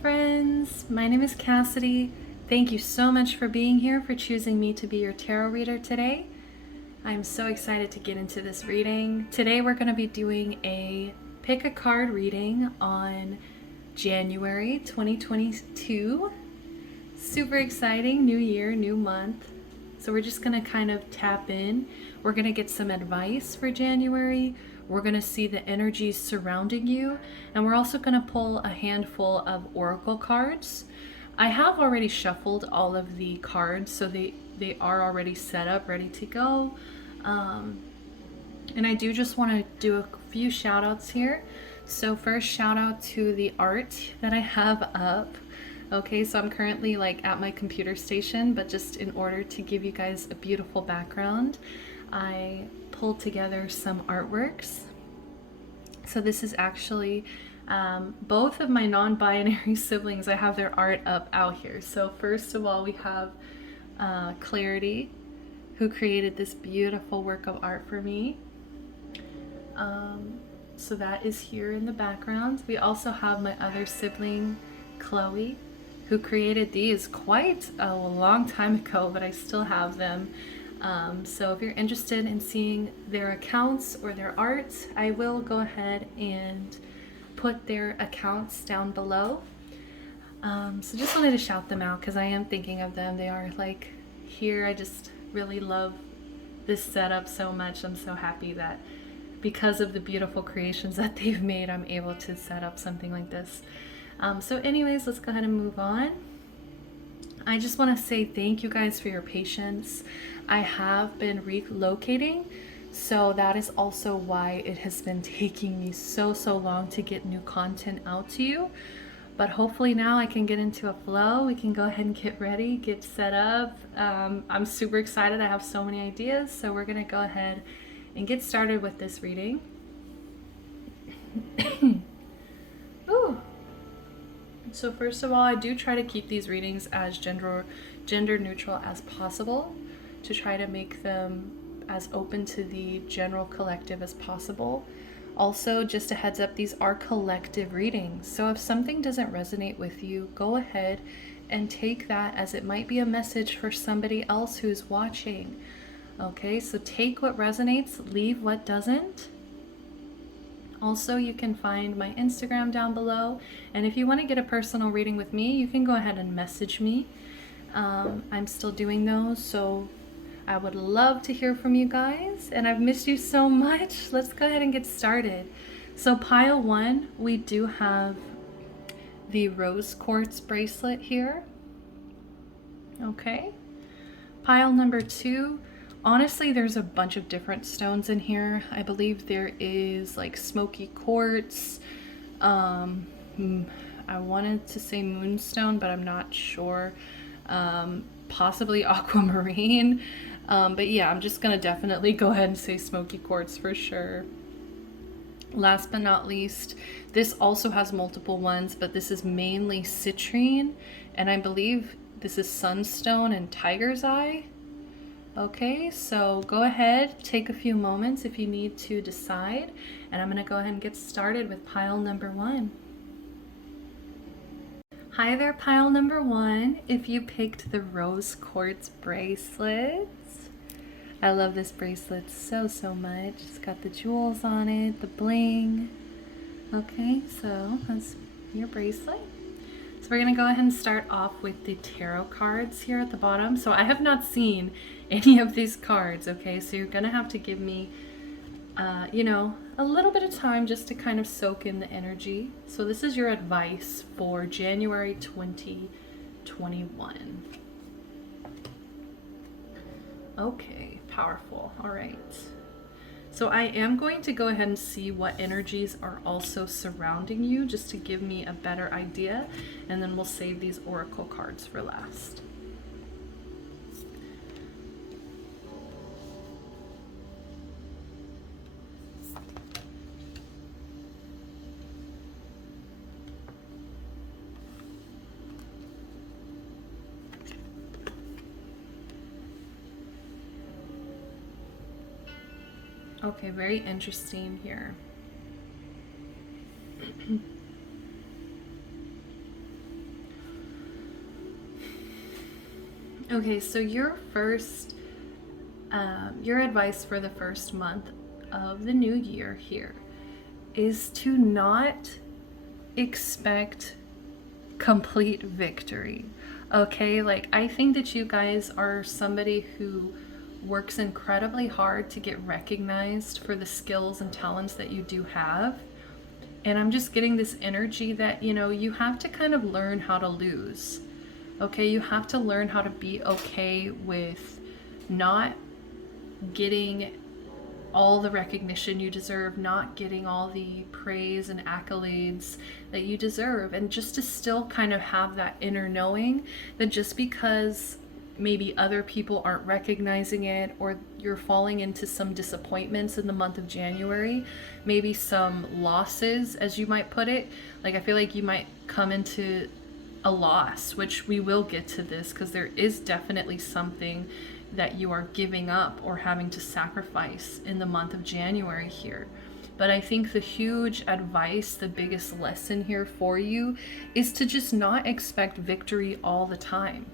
friends, my name is Cassidy. Thank you so much for being here, for choosing me to be your tarot reader today. I'm so excited to get into this reading. Today we're going to be doing a pick a card reading on January 2022. Super exciting, new year, new month. So we're just going to kind of tap in. We're going to get some advice for January. We're going to see the energies surrounding you, and we're also going to pull a handful of oracle cards. I have already shuffled all of the cards, so they are already set up, ready to go. And I do just want to do a few shout outs here. So first, shout out to the art that I have up. Okay, so I'm currently at my computer station, but just in order to give you guys a beautiful background, I pulled together some artworks. So this is actually both of my non-binary siblings. I have their art up out here. So first of all, we have Clarity, who created this beautiful work of art for me. So that is here in the background. We also have my other sibling, Chloe, who created these quite a long time ago, but I still have them. So if you're interested in seeing their accounts or their art, I will go ahead and put their accounts down below. So just wanted to shout them out because I am thinking of them. They are here. I just really love this setup so much. I'm so happy that because of the beautiful creations that they've made, I'm able to set up something like this. So anyways, let's go ahead and move on. I just want to say thank you guys for your patience. I have been relocating, so that is also why it has been taking me so long to get new content out to you. But hopefully now I can get into a flow. We can go ahead and get ready, get set up. I'm super excited. I have so many ideas, so we're going to go ahead and get started with this reading. Ooh. So first of all, I do try to keep these readings as gender neutral as possible, to try to make them as open to the general collective as possible. Also, just a heads up, these are collective readings. So if something doesn't resonate with you, go ahead and take that as it might be a message for somebody else who's watching. Okay, so take what resonates, leave what doesn't. Also, you can find my Instagram down below, and if you want to get a personal reading with me, you can go ahead and message me. I'm still doing those, so I would love to hear from you guys, and I've missed you so much. Let's go ahead and get started. So pile one, we do have the rose quartz bracelet here. Okay. Pile number two, honestly, there's a bunch of different stones in here. I believe there is smoky quartz. I wanted to say moonstone, but I'm not sure. Possibly aquamarine. But yeah, I'm just gonna definitely go ahead and say smoky quartz for sure. Last but not least, this also has multiple ones, but this is mainly citrine, and I believe this is sunstone and tiger's eye. Okay, so go ahead, take a few moments if you need to decide, and I'm going to go ahead and get started with pile number one. Hi there, pile number one. If you picked the rose quartz bracelet, I love this bracelet so much. It's got the jewels on it, the bling. Okay, so that's your bracelet. So we're going to go ahead and start off with the tarot cards here at the bottom. So I have not seen any of these cards, okay? So you're going to have to give me, a little bit of time just to kind of soak in the energy. So this is your advice for January 2021. Okay, powerful. All right. So I am going to go ahead and see what energies are also surrounding you, just to give me a better idea, and then we'll save these oracle cards for last. Okay, very interesting here. Okay, so your advice for the first month of the new year here is to not expect complete victory. Okay, like I think that you guys are somebody who works incredibly hard to get recognized for the skills and talents that you do have. And I'm just getting this energy that, you have to kind of learn how to lose. Okay, you have to learn how to be okay with not getting all the recognition you deserve, not getting all the praise and accolades that you deserve, and just to still kind of have that inner knowing that just because maybe other people aren't recognizing it, or you're falling into some disappointments in the month of January, maybe some losses, as you might put it. Like, I feel like you might come into a loss, which we will get to this because there is definitely something that you are giving up or having to sacrifice in the month of January here. But I think the huge advice, the biggest lesson here for you is to just not expect victory all the time.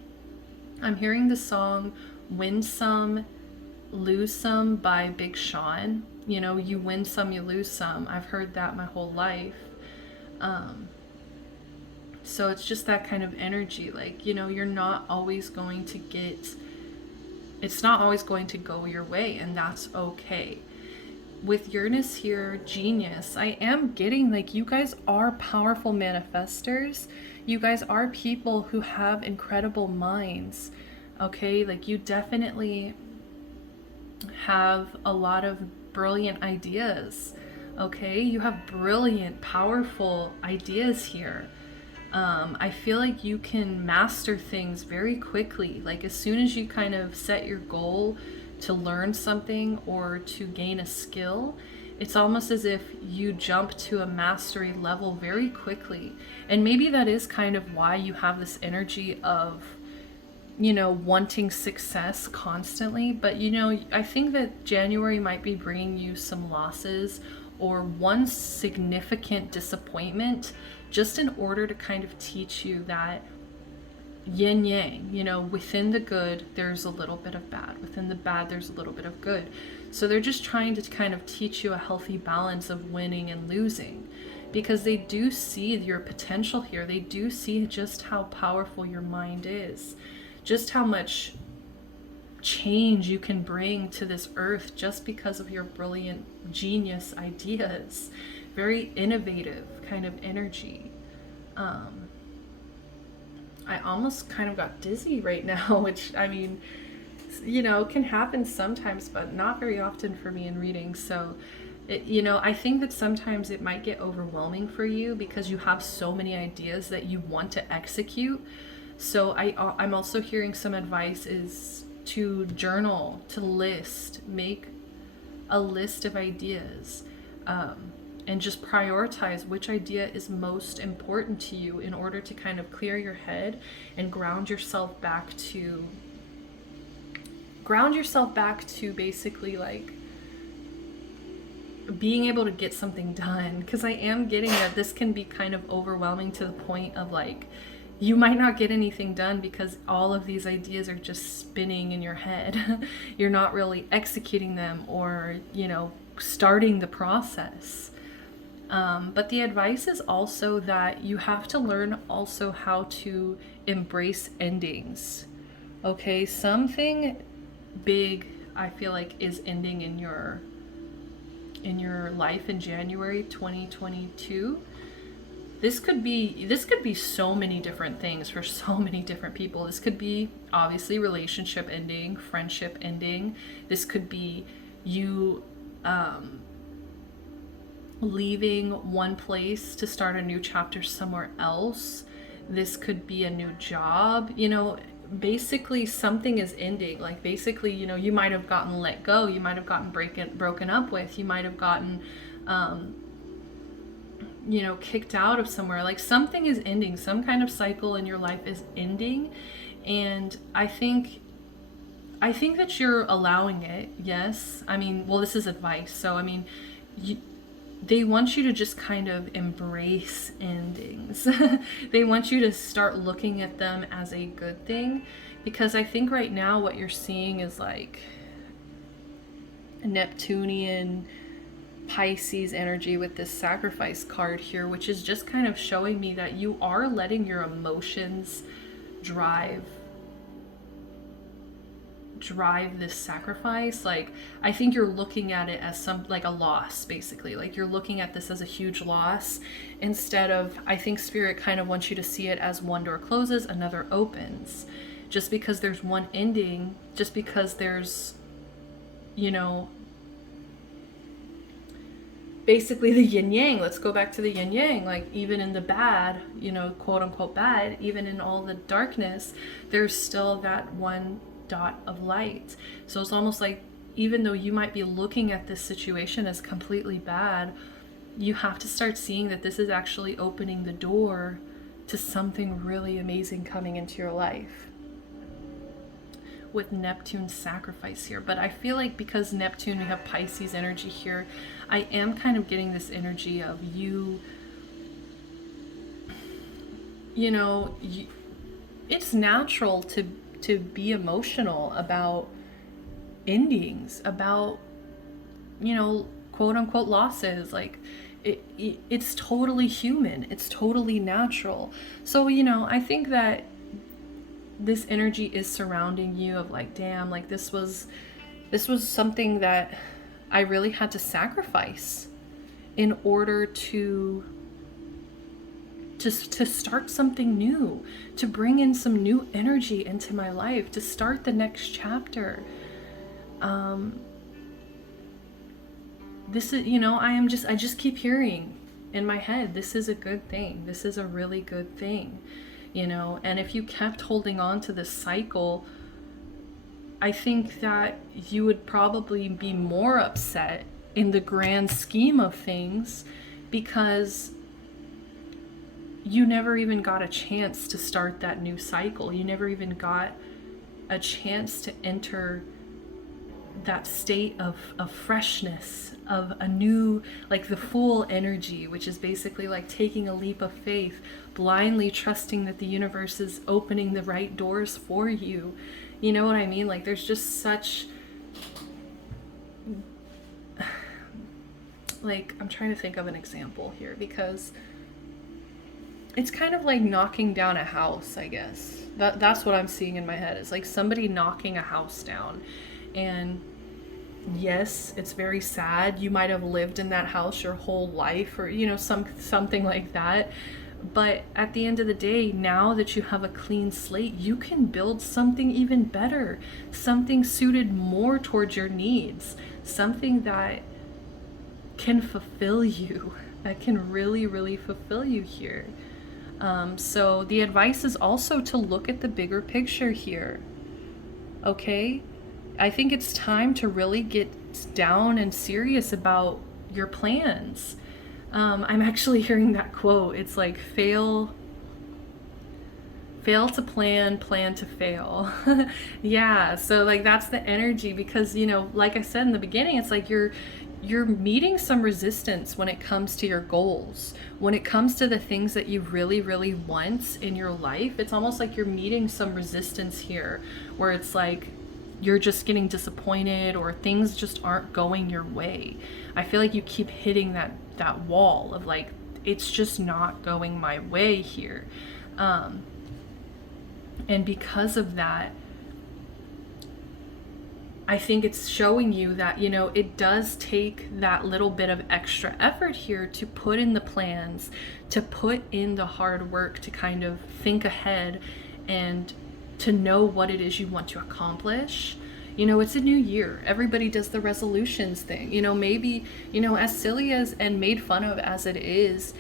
I'm hearing the song Win Some, Lose Some by Big Sean. You win some, you lose some. I've heard that my whole life. So it's just that kind of energy. Like, you're not always going to it's not always going to go your way, and that's okay. With Uranus here, genius, I am getting like you guys are powerful manifestors. You guys are people who have incredible minds. Okay, like you definitely have a lot of brilliant ideas. Okay, you have brilliant, powerful ideas here. I feel like you can master things very quickly. Like as soon as you kind of set your goal to learn something or to gain a skill, it's almost as if you jump to a mastery level very quickly. And maybe that is kind of why you have this energy of, wanting success constantly. But, I think that January might be bringing you some losses or one significant disappointment, just in order to kind of teach you that yin yang, within the good, there's a little bit of bad. Within the bad, there's a little bit of good. So they're just trying to kind of teach you a healthy balance of winning and losing, because they do see your potential here. They do see just how powerful your mind is, just how much change you can bring to this earth just because of your brilliant genius ideas. Very innovative kind of energy. I almost kind of got dizzy right now, which, I mean, can happen sometimes, but not very often for me in reading. So, I think that sometimes it might get overwhelming for you because you have so many ideas that you want to execute. So I'm also hearing some advice is to journal, to make a list of ideas, and just prioritize which idea is most important to you in order to kind of clear your head and ground yourself back to basically like being able to get something done. Because I am getting that this can be kind of overwhelming to the point of like you might not get anything done because all of these ideas are just spinning in your head. You're not really executing them or starting the process. But the advice is also that you have to learn also how to embrace endings. Okay, something big I feel like is ending in your life in January 2022. This could be so many different things for so many different people. This could be obviously relationship ending, friendship ending. This could be you leaving one place to start a new chapter somewhere else. This could be a new job. Basically something is ending. Like basically, you might have gotten let go. You might have gotten broken up with. You might have gotten kicked out of somewhere. Like something is ending. Some kind of cycle in your life is ending. And I think that you're allowing it. Yes. I mean, well, this is advice. So, I mean, they want you to just kind of embrace endings. They want you to start looking at them as a good thing, because I think right now what you're seeing is like Neptunian Pisces energy with this sacrifice card here, which is just kind of showing me that you are letting your emotions drive this sacrifice. Like, I think you're looking at it as some, like, a loss, basically. Like, you're looking at this as a huge loss, instead of, I think spirit kind of wants you to see it as one door closes, another opens. Just because there's one ending, just because there's, you know, basically the yin yang. Let's go back to the yin yang. Like, even in the bad, you know, quote unquote bad, even in all the darkness, there's still that one dot of light. So it's almost like, even though you might be looking at this situation as completely bad, you have to start seeing that this is actually opening the door to something really amazing coming into your life. With Neptune's sacrifice here. But I feel like because Neptune, we have Pisces energy here, I am kind of getting this energy of you know, it's natural to be emotional about endings, about, you know, quote unquote losses. Like, it's totally human, it's totally natural. So, you know, I think that this energy is surrounding you of like, damn, like this was something that I really had to sacrifice in order to start something new, to bring in some new energy into my life, to start the next chapter. This is, you know, I just keep hearing in my head, this is a good thing. This is a really good thing. You know, and if you kept holding on to this cycle, I think that you would probably be more upset in the grand scheme of things, because you never even got a chance to start that new cycle. You never even got a chance to enter that state of freshness, of a new, like the Fool energy, which is basically like taking a leap of faith, blindly trusting that the universe is opening the right doors for you. You know what I mean? Like, there's just such, like, I'm trying to think of an example here, because it's kind of like knocking down a house, I guess. That's what I'm seeing in my head. It's like somebody knocking a house down. And yes, it's very sad. You might have lived in that house your whole life, or, you know, something like that. But at the end of the day, now that you have a clean slate, you can build something even better, something suited more towards your needs, something that can fulfill you, that can really, really fulfill you here. So the advice is also to look at the bigger picture here. Okay? I think it's time to really get down and serious about your plans. I'm actually hearing that quote. It's like, fail to plan to fail. Yeah, so like that's the energy, because, you know, like I said in the beginning, it's like you're meeting some resistance when it comes to your goals. When it comes to the things that you really, really want in your life, it's almost like you're meeting some resistance here, where it's like you're just getting disappointed, or things just aren't going your way. I feel like you keep hitting that wall of like, it's just not going my way here. And because of that, I think it's showing you that, you know, it does take that little bit of extra effort here to put in the plans, to put in the hard work, to kind of think ahead and to know what it is you want to accomplish. You know, it's a new year. Everybody does the resolutions thing. You know, maybe, you know, as silly as and made fun of as it is,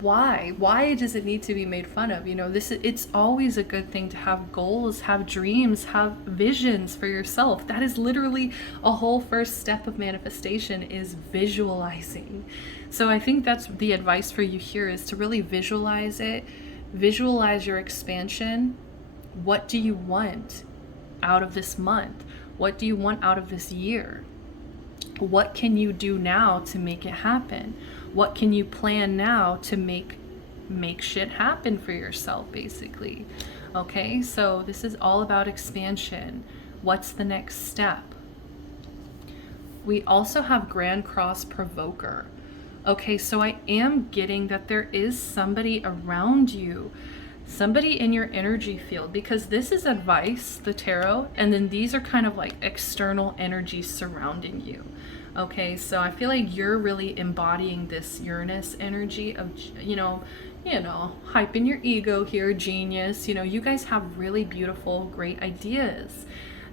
why does it need to be made fun of? You know, it's always a good thing to have goals, have dreams, have visions for yourself. That is literally a whole first step of manifestation, is visualizing. So I think that's the advice for you here, is to really visualize it. Visualize your expansion. What do you want out of this month? What do you want out of this year? What can you do now to make it happen? What can you plan now to make shit happen for yourself, basically? Okay, so this is all about expansion. What's the next step? We also have Grand Cross Provoker. Okay, so I am getting that there is somebody around you, somebody in your energy field, because this is advice, the tarot, and then these are kind of like external energies surrounding you. Okay, so I feel like you're really embodying this Uranus energy of, hyping your ego here, genius. You guys have really beautiful, great ideas.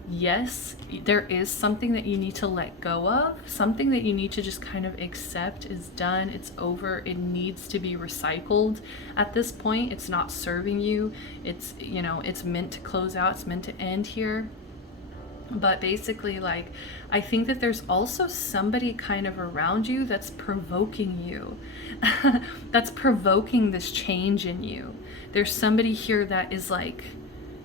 Yes, there is something that you need to let go of, something that you need to just kind of accept is done, it's over, it needs to be recycled at this point. It's not serving you. It's meant to close out, it's meant to end here. But basically, like, I think that there's also somebody kind of around you that's provoking you, that's provoking this change in you. There's somebody here that is like,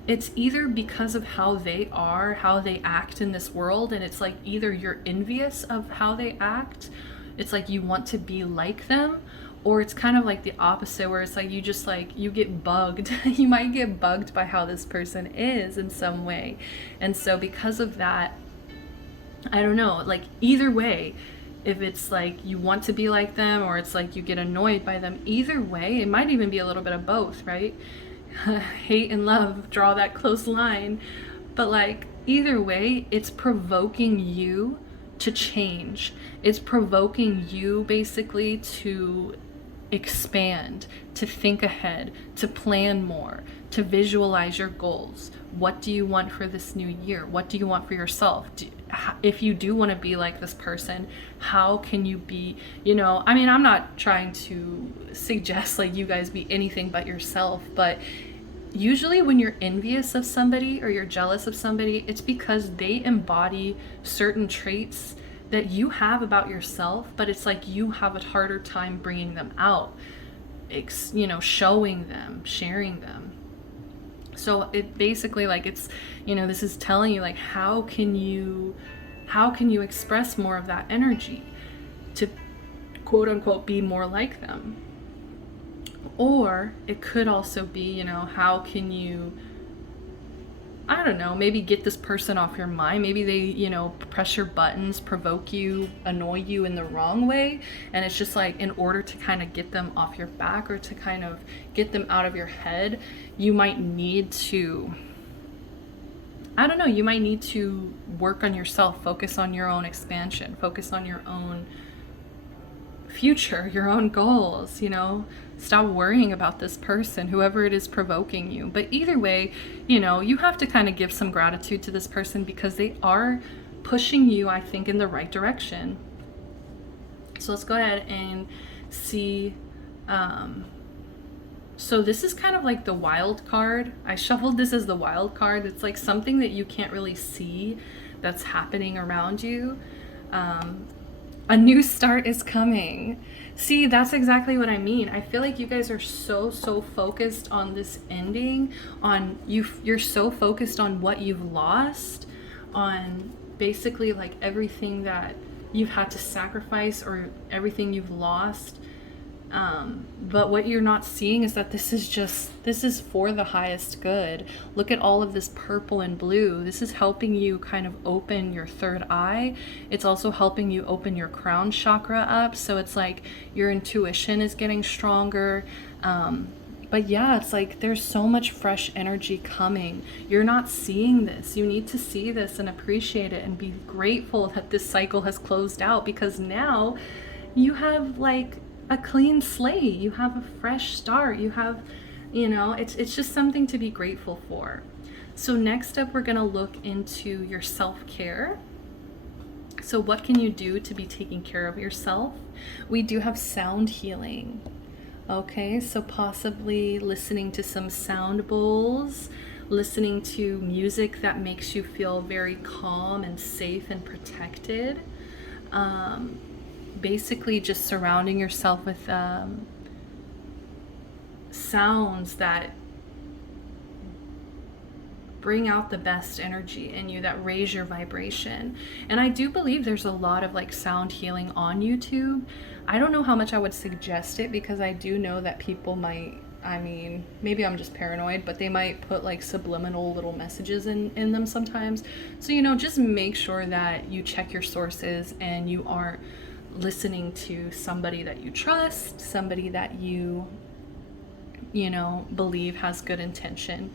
it's either because of how they are, how they act in this world, and it's like either you're envious of how they act, it's like you want to be like them, or it's kind of like the opposite, where it's like you just like, you get bugged. You might get bugged by how this person is in some way. And so because of that, I don't know, like either way, if it's like you want to be like them or it's like you get annoyed by them, either way, it might even be a little bit of both, right? Hate and love, draw that close line. But like either way, it's provoking you to change. It's provoking you basically to expand, to think ahead, to plan more, to visualize your goals. What do you want for this new year? What do you want for yourself? If you do want to be like this person, how can you be, I'm not trying to suggest like you guys be anything but yourself, but usually when you're envious of somebody or you're jealous of somebody, it's because they embody certain traits that you have about yourself, but it's like you have a harder time bringing them out, showing them, sharing them. So it basically like it's, this is telling you like, how can you express more of that energy to quote unquote be more like them? Or it could also be, how can you, I don't know, maybe get this person off your mind. Maybe they, press your buttons, provoke you, annoy you in the wrong way. And it's just like, in order to kind of get them off your back or to kind of get them out of your head, you might need to, you might need to work on yourself, focus on your own expansion, focus on your own future, your own goals, stop worrying about this person, whoever it is provoking you. But either way, you have to kind of give some gratitude to this person because they are pushing you, I think, in the right direction. So let's go ahead and see. So this is kind of like the wild card. I shuffled this as the wild card. It's like something that you can't really see that's happening around you. A new start is coming. See, that's exactly what I mean. I feel like you guys are so focused on this ending, on you're so focused on what you've lost, on basically like everything that you've had to sacrifice or everything you've lost. But what you're not seeing is that this is for the highest good. Look at all of this purple and blue. This is helping you kind of open your third eye. It's also helping you open your crown chakra up. So it's like your intuition is getting stronger. But yeah, it's like there's so much fresh energy coming. You're not seeing this. You need to see this and appreciate it and be grateful that this cycle has closed out, because now you have like a clean slate. You have a fresh start. You have, it's just something to be grateful for. So next up, we're going to look into your self-care. So what can you do to be taking care of yourself? We do have sound healing. Okay, so possibly listening to some sound bowls, listening to music that makes you feel very calm and safe and protected. Basically just surrounding yourself with sounds that bring out the best energy in you, that raise your vibration. And I do believe there's a lot of like sound healing on YouTube. I don't know how much I would suggest it, because I do know that people might, I mean, maybe I'm just paranoid, but they might put like subliminal little messages in them sometimes. So, you know, just make sure that you check your sources and you aren't listening to somebody that you trust, somebody that you know, believe has good intention.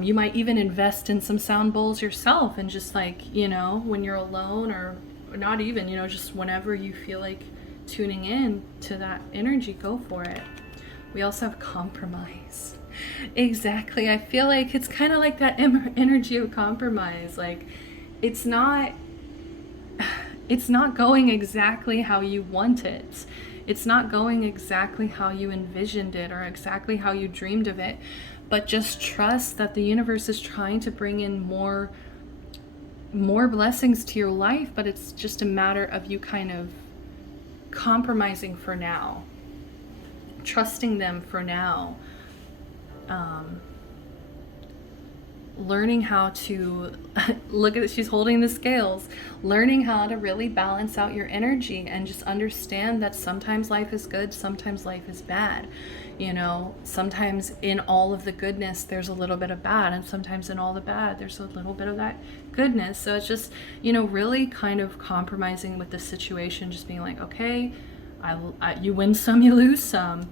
You might even invest in some sound bowls yourself, and just like, you know, when you're alone, or not even, you know, just whenever you feel like tuning in to that energy, go for it. We also have compromise. Exactly. I feel like it's kind of like that energy of compromise. Like, it's not going exactly how you want it. It's not going exactly how you envisioned it or exactly how you dreamed of it. But just trust that the universe is trying to bring in more blessings to your life, but it's just a matter of you kind of compromising for now, trusting them for now, learning how to look at it. She's holding the scales, learning how to really balance out your energy, and just understand that sometimes life is good, sometimes life is bad. You know, sometimes in all of the goodness there's a little bit of bad, and sometimes in all the bad there's a little bit of that goodness. So it's just, you know, really kind of compromising with the situation, just being like, okay, you win some, you lose some.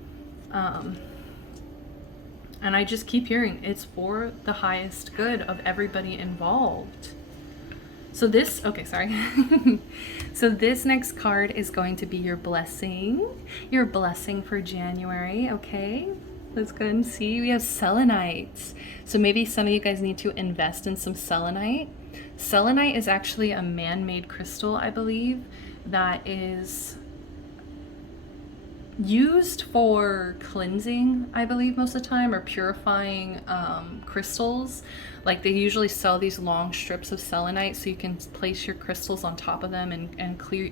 And I just keep hearing it's for the highest good of everybody involved. So this, okay, sorry. So this next card is going to be your blessing for January, okay? Let's go ahead and see. We have selenite. So maybe some of you guys need to invest in some selenite. Selenite is actually a man-made crystal, I believe, that is used for cleansing, I believe, most of the time, or purifying crystals. Like, they usually sell these long strips of selenite so you can place your crystals on top of them and clear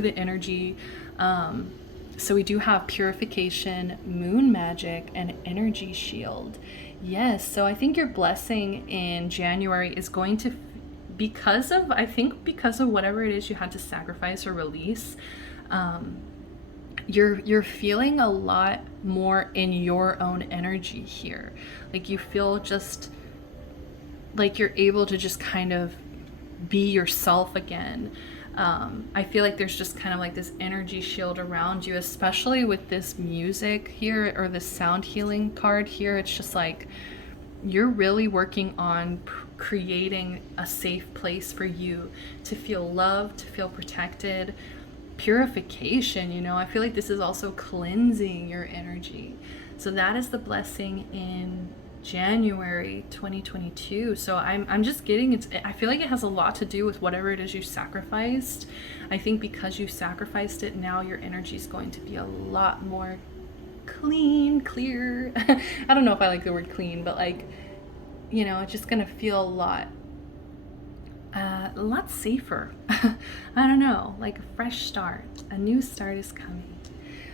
the energy. So we do have purification, moon magic, and energy shield. Yes, so I think your blessing in January is going to, because of whatever it is you had to sacrifice or release, you're feeling a lot more in your own energy here. Like, you feel just like you're able to just kind of be yourself again. I feel like there's just kind of like this energy shield around you, especially with this music here, or this sound healing card here. It's just like you're really working on creating a safe place for you to feel loved, to feel protected. Purification, you know, I feel like this is also cleansing your energy. So that is the blessing in January 2022. So I'm just getting it. I feel like it has a lot to do with whatever it is you sacrificed. I think because you sacrificed it, now your energy is going to be a lot more clear. I don't know if I like the word clean, but like, you know, it's just gonna feel a lot safer. I don't know, like a fresh start. A new start is coming.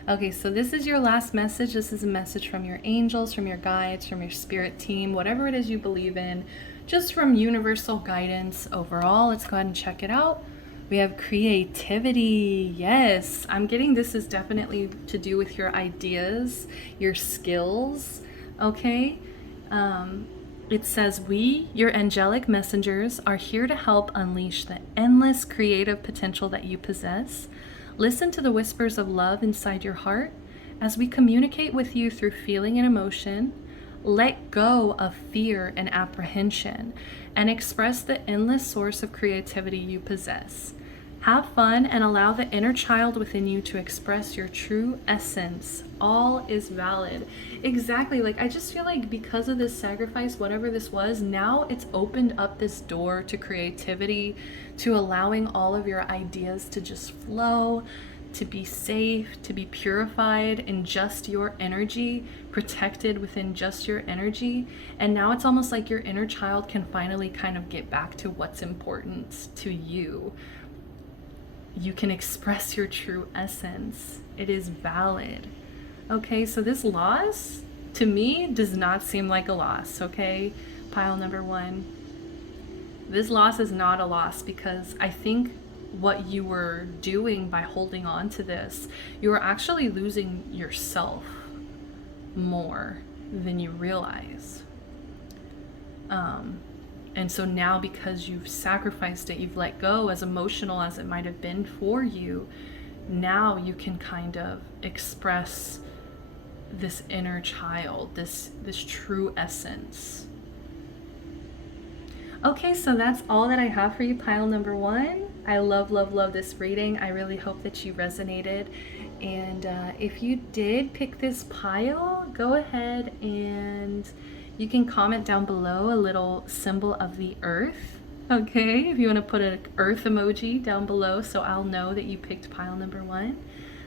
Okay, so this is your last message. This is a message from your angels, from your guides, from your spirit team, whatever it is you believe in, just from universal guidance overall. Let's go ahead and check it out. We have creativity. Yes, I'm getting this is definitely to do with your ideas, your skills, okay? It says, we, your angelic messengers, are here to help unleash the endless creative potential that you possess. Listen to the whispers of love inside your heart as we communicate with you through feeling and emotion. Let go of fear and apprehension and express the endless source of creativity you possess. Have fun and allow the inner child within you to express your true essence. All is valid. Exactly. Like, I just feel like because of this sacrifice, whatever this was, now it's opened up this door to creativity, to allowing all of your ideas to just flow, to be safe, to be purified in just your energy, protected within just your energy. And now it's almost like your inner child can finally kind of get back to what's important to you. You can express your true essence. It is valid. Okay, so this loss to me does not seem like a loss, okay? Pile number one. This loss is not a loss, because I think what you were doing by holding on to this, you were actually losing yourself more than you realize. And so now, because you've sacrificed it, you've let go, as emotional as it might have been for you, now you can kind of express this inner child, this true essence. Okay, so that's all that I have for you, pile number one. I love, love, love this reading. I really hope that you resonated. And if you did pick this pile, go ahead and you can comment down below a little symbol of the earth. Okay, if you want to put an earth emoji down below so I'll know that you picked pile number one.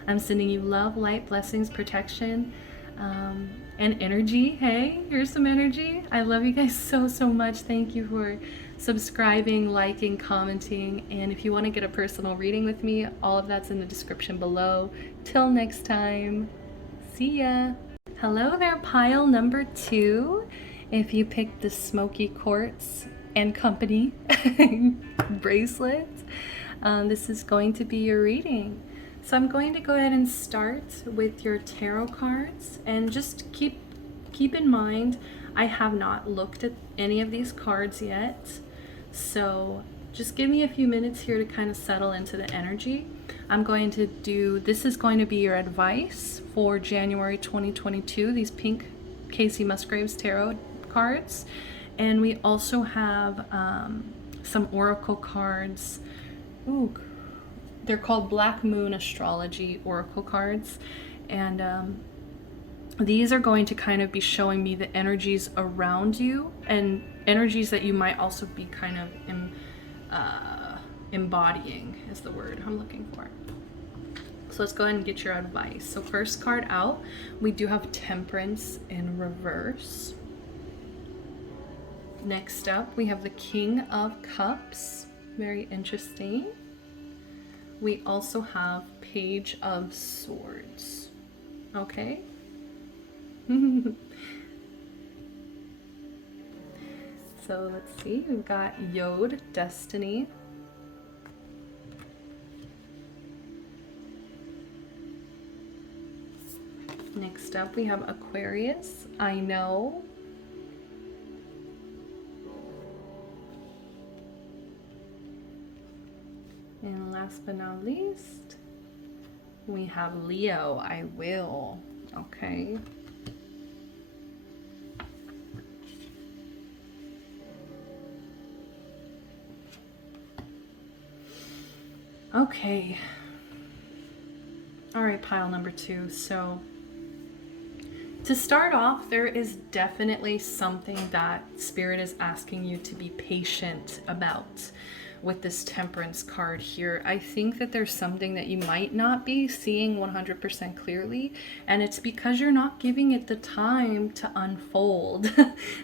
I'm sending you love, light, blessings, protection, and energy. Hey, here's some energy. I love you guys so, so much. Thank you for subscribing, liking, commenting. And if you want to get a personal reading with me, all of that's in the description below. Till next time, see ya. Hello there, pile number two. If you picked the Smoky Quartz and Company bracelet, this is going to be your reading. So I'm going to go ahead and start with your tarot cards, and just keep in mind, I have not looked at any of these cards yet. So just give me a few minutes here to kind of settle into the energy. I'm going to do, this is going to be your advice for January 2022, these pink Casey Musgraves tarot cards. And we also have some oracle cards. Ooh, they're called Black Moon Astrology Oracle cards. And these are going to kind of be showing me the energies around you, and energies that you might also be kind of embodying is the word I'm looking for. So let's go ahead and get your advice. So first card out, we do have Temperance in reverse. Next up, we have the King of Cups. Very interesting. We also have Page of Swords. Okay. So let's see, we've got Yod, Destiny. Next up, we have Aquarius, I Know. And last but not least, we have Leo, I Will. Okay. Okay. All right, pile number two. So to start off, there is definitely something that Spirit is asking you to be patient about with this Temperance card here. I think that there's something that you might not be seeing 100% clearly, and it's because you're not giving it the time to unfold.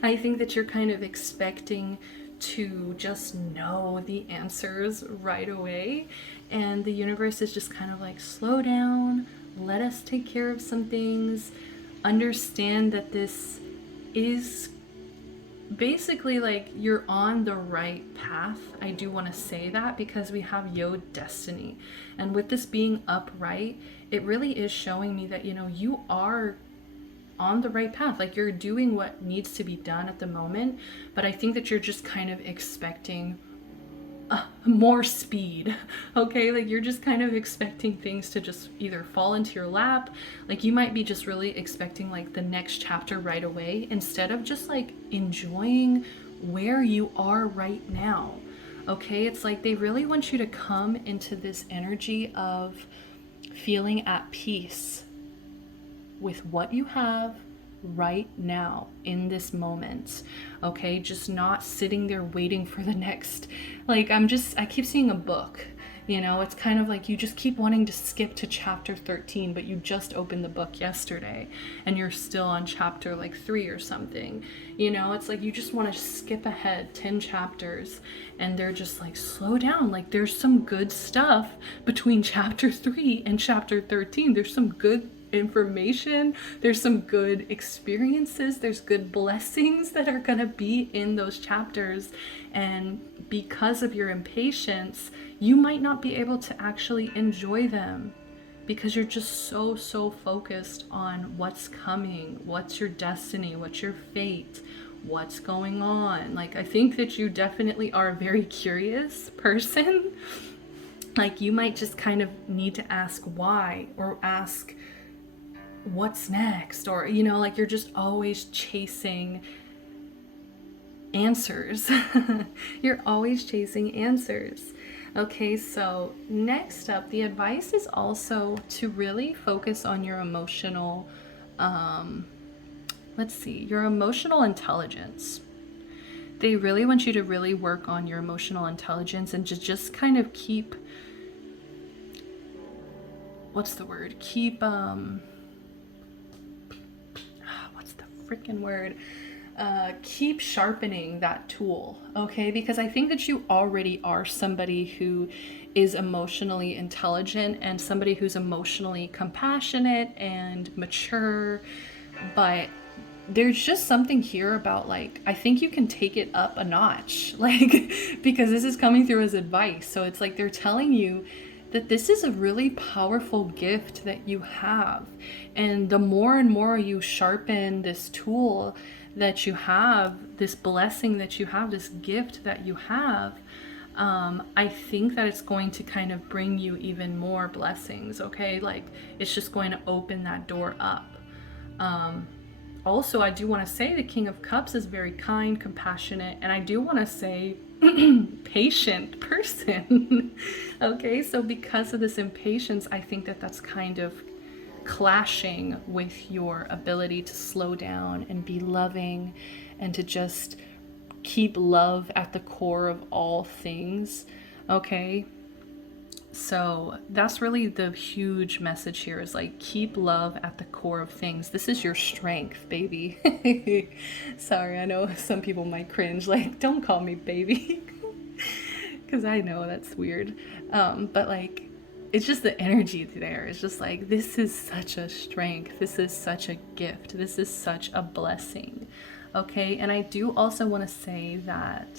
I think that you're kind of expecting to just know the answers right away, and the universe is just kind of like, slow down, let us take care of some things, understand that this is basically like you're on the right path. I do want to say that because we have Yod, Destiny, and with this being upright, it really is showing me that, you know, you are on the right path. Like, you're doing what needs to be done at the moment, but I think that you're just kind of expecting more speed. Okay, like you're just kind of expecting things to just either fall into your lap. Like, you might be just really expecting like the next chapter right away, instead of just like enjoying where you are right now. Okay, it's like they really want you to come into this energy of feeling at peace with what you have right now in this moment. Okay, just not sitting there waiting for the next, like, I keep seeing a book, you know, it's kind of like you just keep wanting to skip to chapter 13, but you just opened the book yesterday and you're still on chapter like 3 or something. You know, it's like you just want to skip ahead 10 chapters, and they're just like, slow down, like there's some good stuff between chapter 3 and chapter 13. There's some good information, there's some good experiences, there's good blessings that are going to be in those chapters. And because of your impatience, you might not be able to actually enjoy them because you're just so focused on what's coming, what's your destiny, what's your fate, what's going on. Like, I think that you definitely are a very curious person. Like, you might just kind of need to ask why, or ask what's next, or, you know, like, you're just always chasing answers. You're always chasing answers. Okay, so next up, the advice is also to really focus on your emotional, your emotional intelligence. They really want you to really work on your emotional intelligence and just kind of keep, what's the word? Keep, what's the freaking word? Keep sharpening that tool, okay? Because I think that you already are somebody who is emotionally intelligent and somebody who's emotionally compassionate and mature, but there's just something here about, like, I think you can take it up a notch, like, because this is coming through as advice. So it's like they're telling you that this is a really powerful gift that you have. And the more and more you sharpen this tool that you have, this blessing that you have, this gift that you have, I think that it's going to kind of bring you even more blessings, okay? Like, it's just going to open that door up. Also, I do want to say the King of Cups is very kind, compassionate, and I do want to say patient person. Okay, so because of this impatience, I think that that's kind of clashing with your ability to slow down and be loving and to just keep love at the core of all things. Okay, so that's really the huge message here, is like, keep love at the core of things. This is your strength, baby. Sorry, I know some people might cringe, like, don't call me baby, because I know that's weird, but like, it's just the energy there. It's just like, this is such a strength. This is such a gift. This is such a blessing. Okay, and I do also want to say that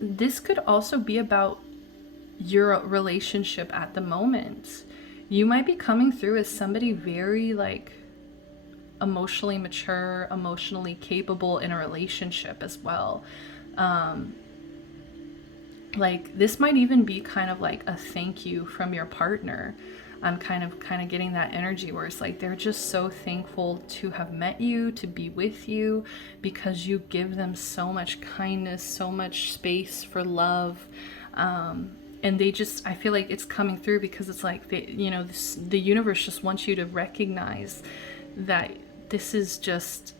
this could also be about your relationship at the moment. You might be coming through as somebody very, like, emotionally mature, emotionally capable in a relationship as well. Like, this might even be kind of like a thank you from your partner. I'm kind of getting that energy where it's like they're just so thankful to have met you, to be with you, because you give them so much kindness, so much space for love. And they just, I feel like it's coming through because it's like, they, you know, the universe just wants you to recognize that this is just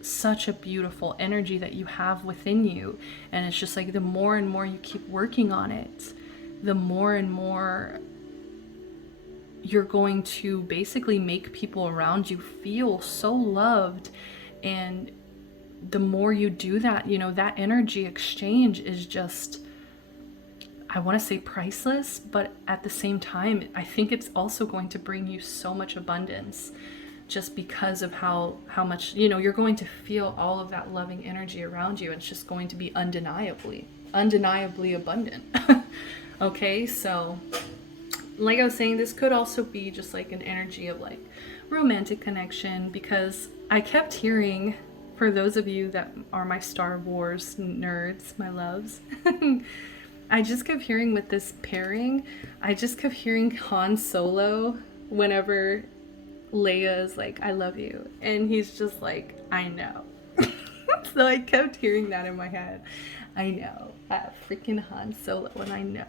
such a beautiful energy that you have within you. And it's just like, the more and more you keep working on it, the more and more you're going to basically make people around you feel so loved. And the more you do that, you know, that energy exchange is just, I want to say priceless, but at the same time, I think it's also going to bring you so much abundance, just because of how much, you know, you're going to feel all of that loving energy around you. It's just going to be undeniably abundant. Okay, so like I was saying, this could also be just like an energy of like romantic connection, because I kept hearing, for those of you that are my Star Wars nerds, my loves, I just kept hearing with this pairing, I just kept hearing Han Solo whenever Leia is like, I love you, and he's just like, I know. So I kept hearing that in my head. I know, freaking Han Solo, and I know.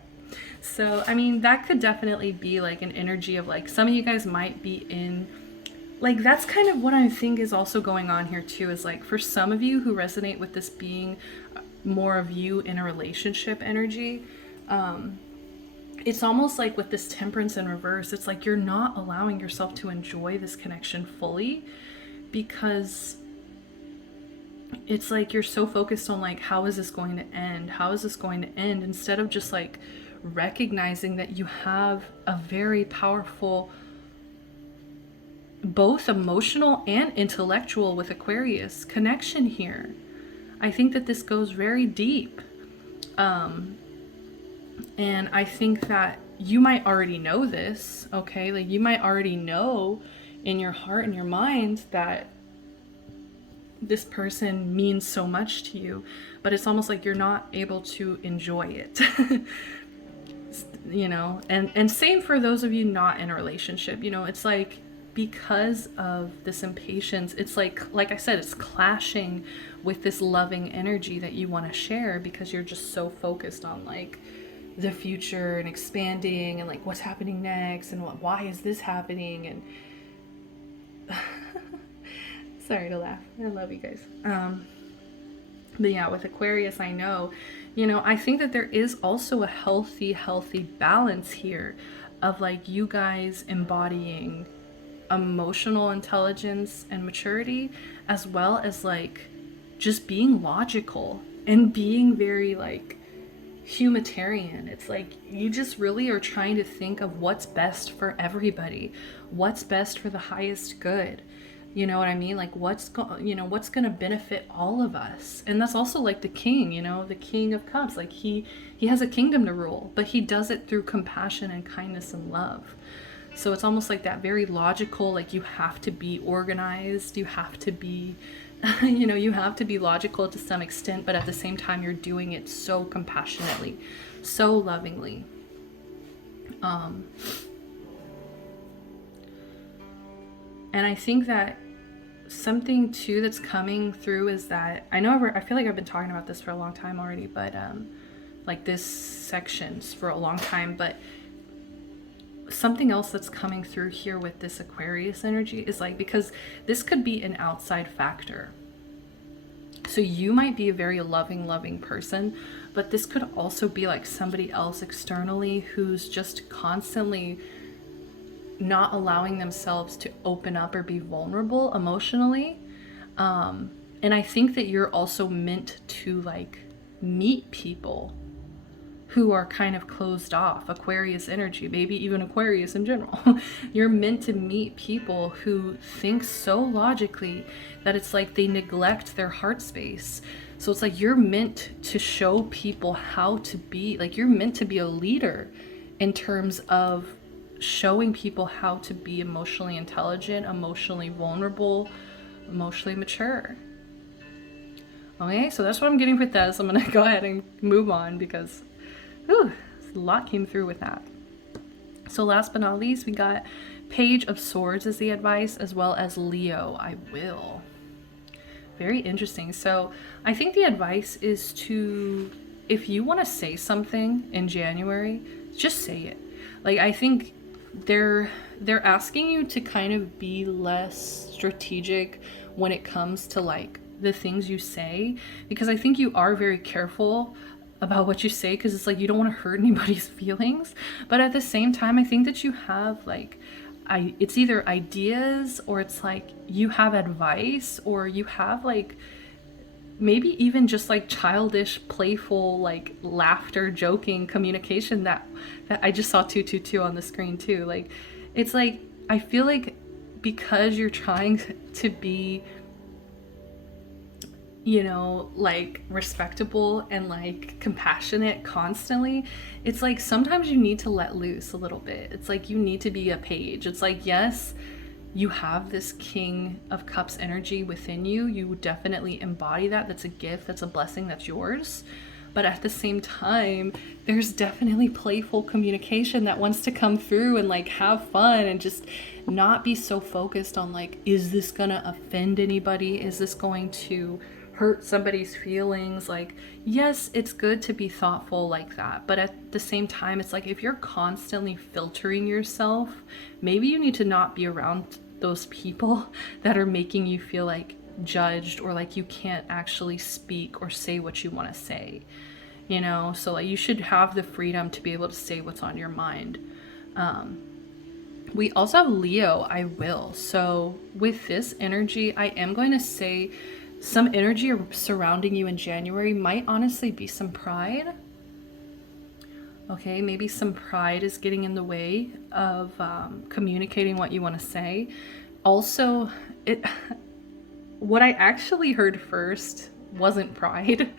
So I mean, that could definitely be like an energy of like, some of you guys might be in, like, that's kind of what I think is also going on here too, is like, for some of you who resonate with this being more of you in a relationship energy, it's almost like with this temperance in reverse, it's like you're not allowing yourself to enjoy this connection fully, because it's like you're so focused on like, how is this going to end? How is this going to end? Instead of just like recognizing that you have a very powerful both emotional and intellectual with Aquarius connection here. I think that this goes very deep. And I think that you might already know this, okay? Like you might already know in your heart and your mind that this person means so much to you, but it's almost like you're not able to enjoy it. You know, and same for those of you not in a relationship. You know, it's like because of this impatience, it's like I said, it's clashing with this loving energy that you want to share, because you're just so focused on like the future and expanding and like what's happening next and why is this happening. And sorry to laugh, I love you guys. But yeah, with Aquarius, I know, you know, I think that there is also a healthy balance here of like you guys embodying emotional intelligence and maturity, as well as like just being logical and being very like humanitarian. It's like you just really are trying to think of what's best for everybody, what's best for the highest good. You know what I mean? Like what's going to benefit all of us. And that's also like the king, you know, the king of cups. Like he has a kingdom to rule, but he does it through compassion and kindness and love. So it's almost like that very logical, like you have to be organized, you have to be you know, you have to be logical to some extent, but at the same time you're doing it so compassionately, so lovingly. And I think that something too that's coming through is that I feel like I've been talking about this for a long time already, but like this sections for a long time, but something else that's coming through here with this Aquarius energy is like, because this could be an outside factor. So you might be a very loving person, but this could also be like somebody else externally who's just constantly not allowing themselves to open up or be vulnerable emotionally. And I think that you're also meant to like meet people who are kind of closed off, Aquarius energy, maybe even Aquarius in general. You're meant to meet people who think so logically that it's like they neglect their heart space. So it's like you're meant to show people how to be, like you're meant to be a leader in terms of showing people how to be emotionally intelligent, emotionally vulnerable, emotionally mature. Okay, so that's what I'm getting with this. I'm gonna go ahead and move on because a lot came through with that. So last but not least, we got Page of Swords as the advice, as well as Leo, I will. Very interesting. So I think the advice is to, if you want to say something in January, just say it. Like I think they're asking you to kind of be less strategic when it comes to like the things you say, because I think you are very careful about what you say, because it's like you don't want to hurt anybody's feelings, but at the same time I think that you have like it's either ideas or it's like you have advice, or you have like maybe even just like childish, playful, like laughter, joking communication that I just saw 222 on the screen too. Like it's like I feel like because you're trying to be, you know, like respectable and like compassionate constantly, it's like sometimes you need to let loose a little bit. It's like you need to be a page. It's like, yes, you have this King of Cups energy within you. You definitely embody that. That's a gift. That's a blessing. That's yours. But at the same time, there's definitely playful communication that wants to come through and like have fun and just not be so focused on like, is this gonna offend anybody? Is this going to hurt somebody's feelings? Like, yes, it's good to be thoughtful like that, but at the same time, it's like if you're constantly filtering yourself, maybe you need to not be around those people that are making you feel like judged or like you can't actually speak or say what you want to say, you know? So like you should have the freedom to be able to say what's on your mind. We also have Leo, I will. So with this energy, I am going to say some energy surrounding you in January might honestly be some pride. Okay, maybe some pride is getting in the way of communicating what you want to say. Also, it what I actually heard first wasn't pride.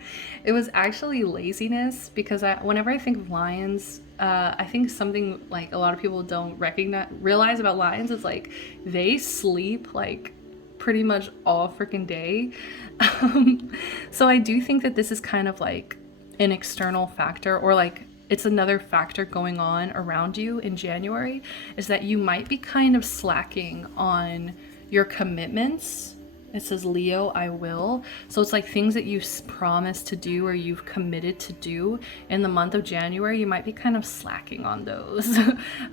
It was actually laziness, because whenever I think of lions, I think something like a lot of people don't realize about lions is like they sleep like pretty much all freaking day. Um, so I do think that this is kind of like an external factor, or like it's another factor going on around you in January, is that you might be kind of slacking on your commitments. It says Leo, I will. So it's like things that you promised to do or you've committed to do in the month of January, you might be kind of slacking on those.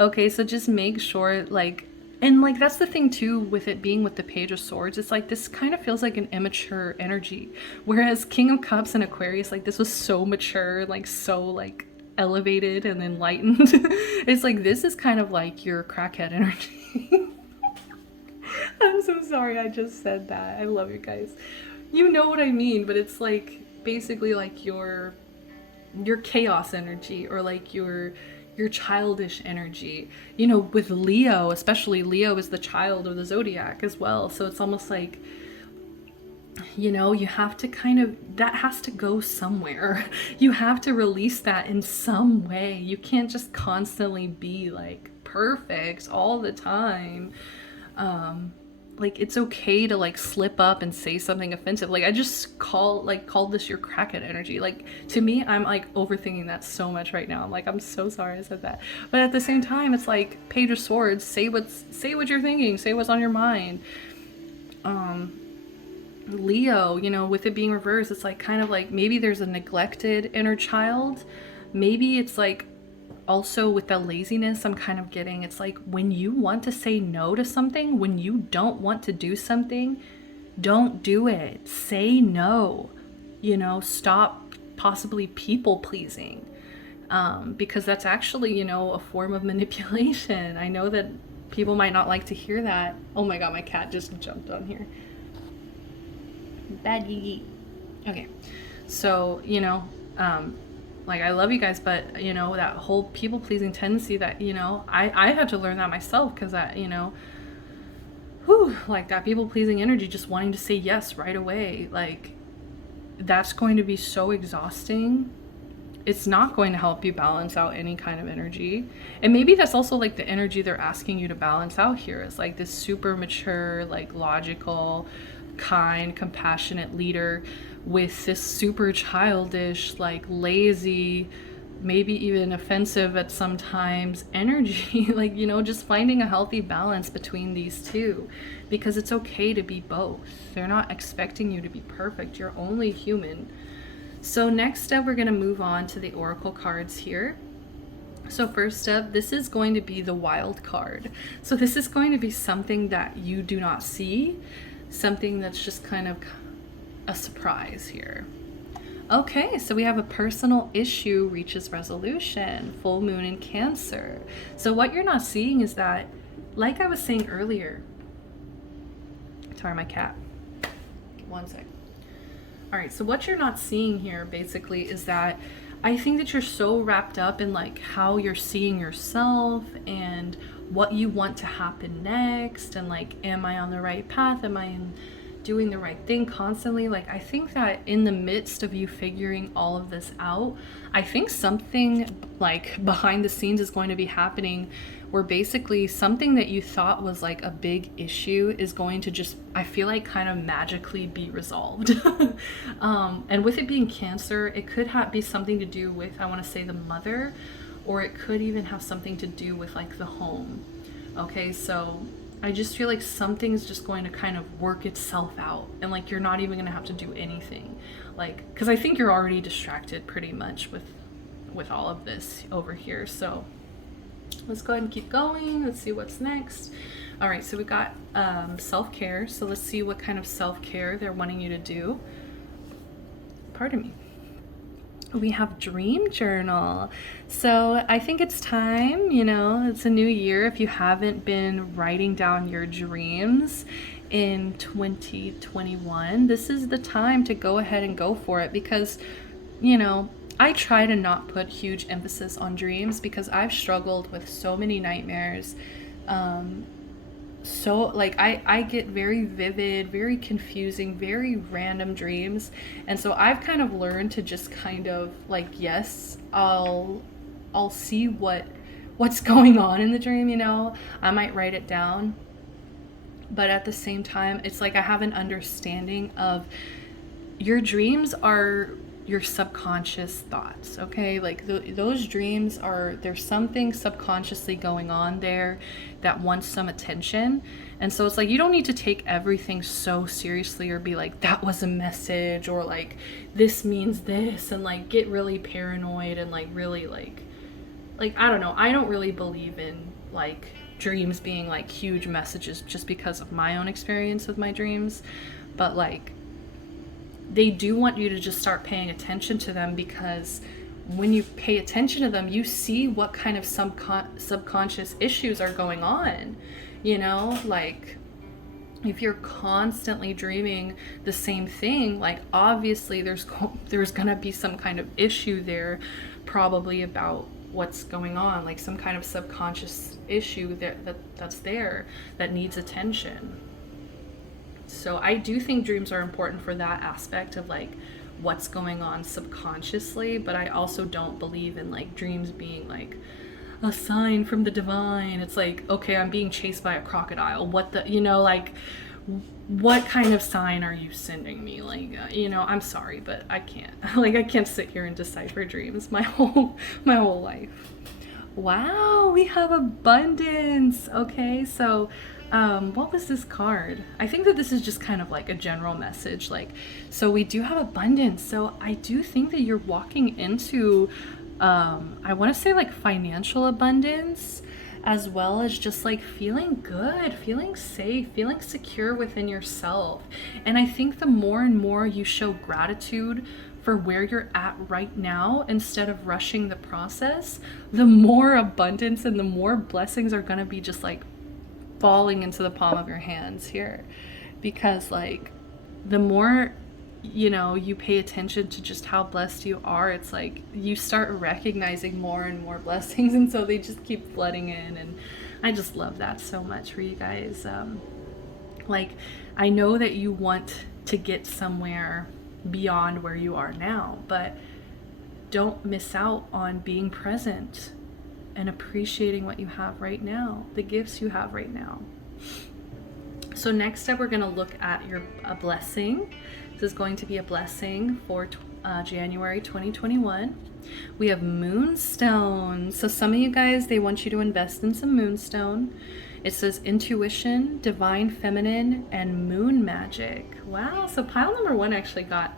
Okay, so just make sure, like, and like that's the thing too with it being with the Page of Swords. It's like this kind of feels like an immature energy. Whereas King of Cups and Aquarius, like this was so mature, like so like elevated and enlightened. It's like this is kind of like your crackhead energy. I'm so sorry I just said that. I love you guys. You know what I mean, but it's like basically like your chaos energy, or like your childish energy. You know, with Leo, especially Leo is the child of the zodiac as well. So it's almost like, you know, you have to kind of, that has to go somewhere. You have to release that in some way. You can't just constantly be like perfect all the time. Like it's okay to like slip up and say something offensive. Like I just called this your crackhead energy. Like to me, I'm like overthinking that so much right now. I'm like, I'm so sorry I said that. But at the same time, it's like Page of Swords, say what you're thinking, say what's on your mind. Leo, you know, with it being reversed, it's like kind of like maybe there's a neglected inner child. Maybe it's like also with the laziness I'm kind of getting, it's like when you want to say no to something, when you don't want to do something, don't do it. Say no. You know, stop possibly people pleasing. Because that's actually, you know, a form of manipulation. I know that people might not like to hear that. Oh my god, my cat just jumped on here. Bad Gigi. Okay, so you know, like I love you guys, but you know that whole people pleasing tendency that, you know, I had to learn that myself, because that, you know, whew, like that people pleasing energy, just wanting to say yes right away, like that's going to be so exhausting. It's not going to help you balance out any kind of energy. And maybe that's also like the energy they're asking you to balance out here, is like this super mature, like logical, kind, compassionate leader with this super childish, like lazy, maybe even offensive at sometimes energy. Like, you know, just finding a healthy balance between these two, because it's okay to be both. They're not expecting you to be perfect. You're only human. So next up, we're going to move on to the oracle cards here. So first up, this is going to be the wild card. So this is going to be something that you do not see, something that's just kind of a surprise here. Okay, so we have a personal issue reaches resolution, full moon in Cancer. So what you're not seeing is that, like I was saying earlier, sorry, my cat. One sec. All right, so what you're not seeing here basically is that I think that you're so wrapped up in like how you're seeing yourself and what you want to happen next, and like, am I on the right path? Am I doing the right thing constantly? Like, I think that in the midst of you figuring all of this out, I think something like behind the scenes is going to be happening, where basically something that you thought was like a big issue is going to just, I feel like, kind of magically be resolved. And with it being Cancer, it could be something to do with, I want to say, the mother, or it could even have something to do with like the home. Okay, so I just feel like something's just going to kind of work itself out, and like you're not even going to have to do anything, like, because I think you're already distracted pretty much with all of this over here. So let's go ahead and keep going. Let's see what's next. All right, so we got self-care. So let's see what kind of self-care they're wanting you to do. Pardon me. We have dream journal. So I think it's time, you know, it's a new year. If you haven't been writing down your dreams in 2021, this is the time to go ahead and go for it, because, you know, I try to not put huge emphasis on dreams because I've struggled with so many nightmares. so like I get very vivid, very confusing, very random dreams. And so I've kind of learned to just kind of like, yes, I'll see what's going on in the dream, you know. I might write it down, but at the same time, it's like I have an understanding of your dreams are your subconscious thoughts, okay? Like those dreams are, there's something subconsciously going on there that wants some attention. And so it's like you don't need to take everything so seriously or be like, that was a message, or like this means this, and like get really paranoid and like really like I don't know. I don't really believe in like dreams being like huge messages just because of my own experience with my dreams. But like they do want you to just start paying attention to them, because when you pay attention to them, you see what kind of subconscious issues are going on. You know, like if you're constantly dreaming the same thing, like obviously there's gonna be some kind of issue there, probably about what's going on, like some kind of subconscious issue that's there that needs attention. So I do think dreams are important for that aspect of like what's going on subconsciously, but I also don't believe in like dreams being like a sign from the divine. It's like, okay, I'm being chased by a crocodile. What the, you know, like what kind of sign are you sending me? Like, you know, I'm sorry, but I can't. Like I can't sit here and decipher dreams my whole life. Wow, we have abundance. Okay, so what was this card? I think that this is just kind of like a general message. Like, so we do have abundance. So I do think that you're walking into, I want to say like financial abundance, as well as just like feeling good, feeling safe, feeling secure within yourself. And I think the more and more you show gratitude for where you're at right now, instead of rushing the process, the more abundance and the more blessings are going to be just like falling into the palm of your hands here. Because like the more, you know, you pay attention to just how blessed you are, it's like you start recognizing more and more blessings, and so they just keep flooding in. And I just love that so much for you guys. Like I know that you want to get somewhere beyond where you are now, but don't miss out on being present and appreciating what you have right now, the gifts you have right now. So next up, we're going to look at a blessing. This is going to be a blessing for January 2021. We have moonstone. So some of you guys, they want you to invest in some moonstone. It says intuition, divine feminine, and moon magic. Wow. So pile number 1 actually got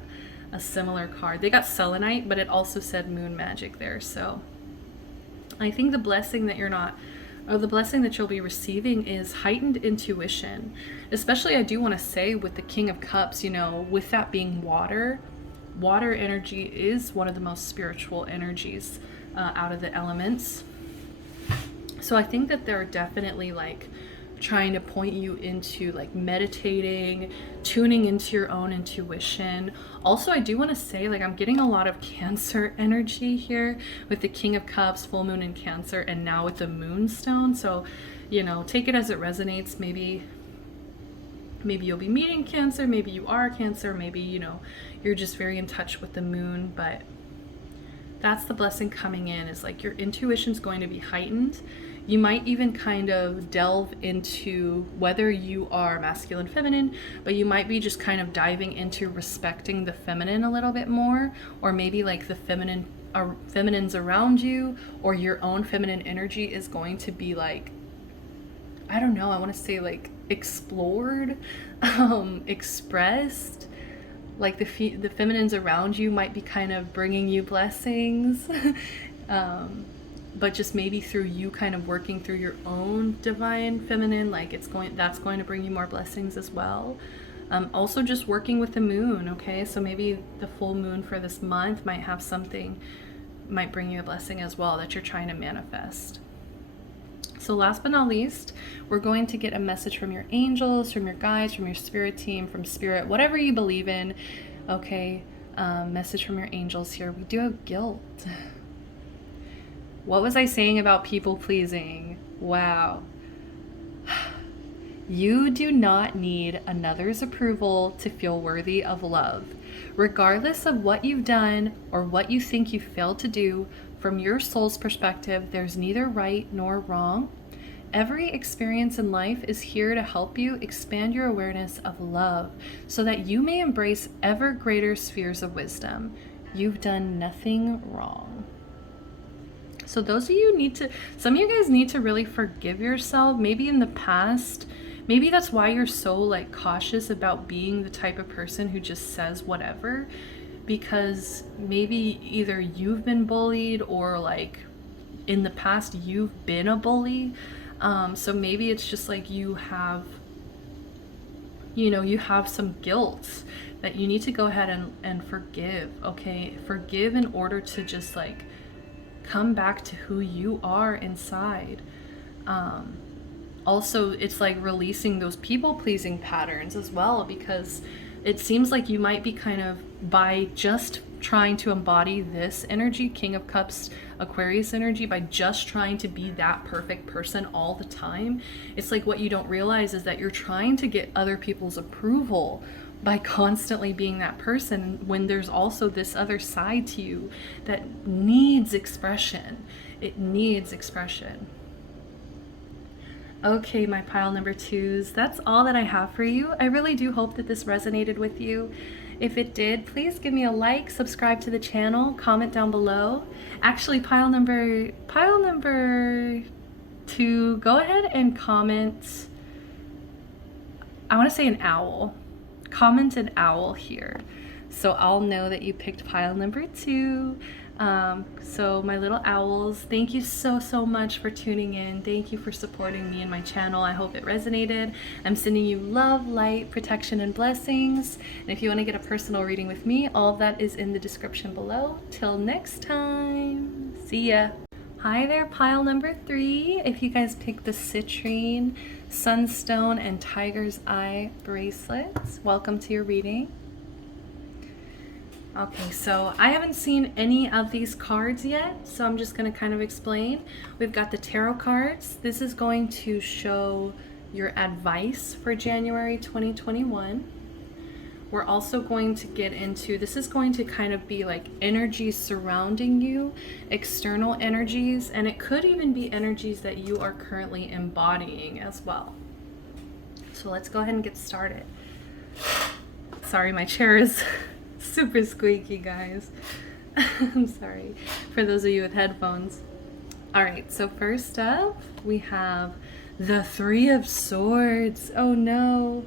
a similar card. They got selenite, but it also said moon magic there. So I think the blessing that the blessing that you'll be receiving is heightened intuition. Especially, I do want to say, with the King of Cups, you know, with that being water energy is one of the most spiritual energies out of the elements. So I think that they're definitely like trying to point you into like meditating, tuning into your own intuition. Also, I do want to say, like, I'm getting a lot of Cancer energy here with the King of Cups, full moon in Cancer, and now with the moonstone. So, you know, take it as it resonates. Maybe you'll be meeting Cancer, maybe you are Cancer, maybe, you know, you're just very in touch with the moon. But that's the blessing coming in, is like your intuition's going to be heightened. You might even kind of delve into whether you are masculine, feminine, but you might be just kind of diving into respecting the feminine a little bit more, or maybe like the feminines around you, or your own feminine energy is going to be like, I don't know, I want to say like explored, expressed. Like the feminines around you might be kind of bringing you blessings. But just maybe through you kind of working through your own divine feminine, like that's going to bring you more blessings as well. Also just working with the moon, okay? So maybe the full moon for this month might bring you a blessing as well that you're trying to manifest. So last but not least, we're going to get a message from your angels, from your guides, from your spirit team, from spirit, whatever you believe in, okay? Message from your angels here. We do have guilt. What was I saying about people pleasing? Wow. You do not need another's approval to feel worthy of love. Regardless of what you've done or what you think you failed to do, from your soul's perspective, there's neither right nor wrong. Every experience in life is here to help you expand your awareness of love so that you may embrace ever greater spheres of wisdom. You've done nothing wrong. So some of you guys need to really forgive yourself. Maybe in the past, maybe that's why you're so like cautious about being the type of person who just says whatever, because maybe either you've been bullied or like in the past you've been a bully. So maybe it's just like you have some guilt that you need to go ahead and forgive, okay? Forgive in order to just like come back to who you are inside. Also, it's like releasing those people-pleasing patterns as well, because it seems like you might be kind of, by just trying to embody this energy, King of Cups, Aquarius energy, by just trying to be that perfect person all the time, it's like what you don't realize is that you're trying to get other people's approval by constantly being that person, when there's also this other side to you that needs expression. It needs expression. Okay, my pile number 2s, that's all that I have for you. I really do hope that this resonated with you. If it did, please give me a like, subscribe to the channel, comment down below. Actually, pile number 2, go ahead and comment, I want to say an owl. Comment an owl here, so I'll know that you picked pile number 2. So my little owls, thank you so much for tuning in. Thank you for supporting me and my channel. I hope it resonated. I'm sending you love, light, protection, and blessings. And if you want to get a personal reading with me, all of that is in the description below. Till next time, see ya. Hi there, pile number 3. If you guys picked the citrine, sunstone, and tiger's eye bracelets, welcome to your reading. Okay, so I haven't seen any of these cards yet, so I'm just going to kind of explain. We've got the tarot cards. This is going to show your advice for January 2021. We're also going to get into, this is going to kind of be like energies surrounding you, external energies, and it could even be energies that you are currently embodying as well. So let's go ahead and get started. Sorry, my chair is super squeaky, guys. I'm sorry for those of you with headphones. All right, so first up, we have the 3 of Swords. Oh no.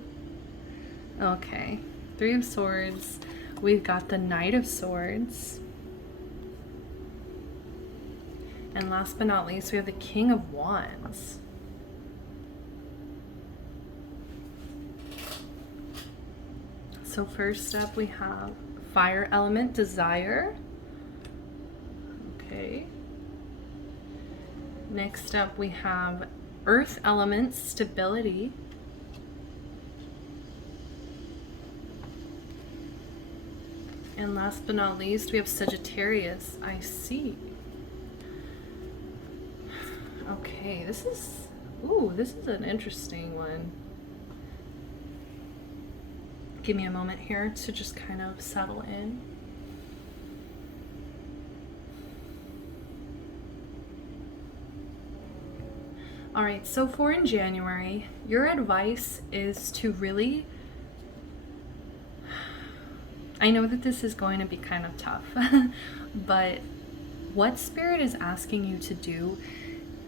Okay, 3 of Swords. We've got the Knight of Swords. And last but not least, we have the King of Wands. So first up, we have fire element, desire. Okay. Next up, we have earth element, stability. And last but not least, we have Sagittarius, I see. Okay, this is an interesting one. Give me a moment here to just kind of settle in. All right, so for in January, your advice is to really, I know that this is going to be kind of tough, but what Spirit is asking you to do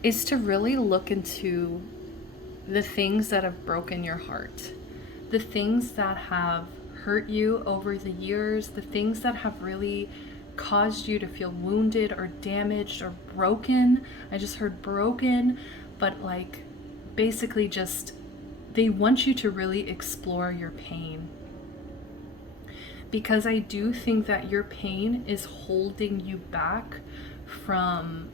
is to really look into the things that have broken your heart. The things that have hurt you over the years, the things that have really caused you to feel wounded or damaged or broken. I just heard broken, but like basically just, they want you to really explore your pain. Because I do think that your pain is holding you back from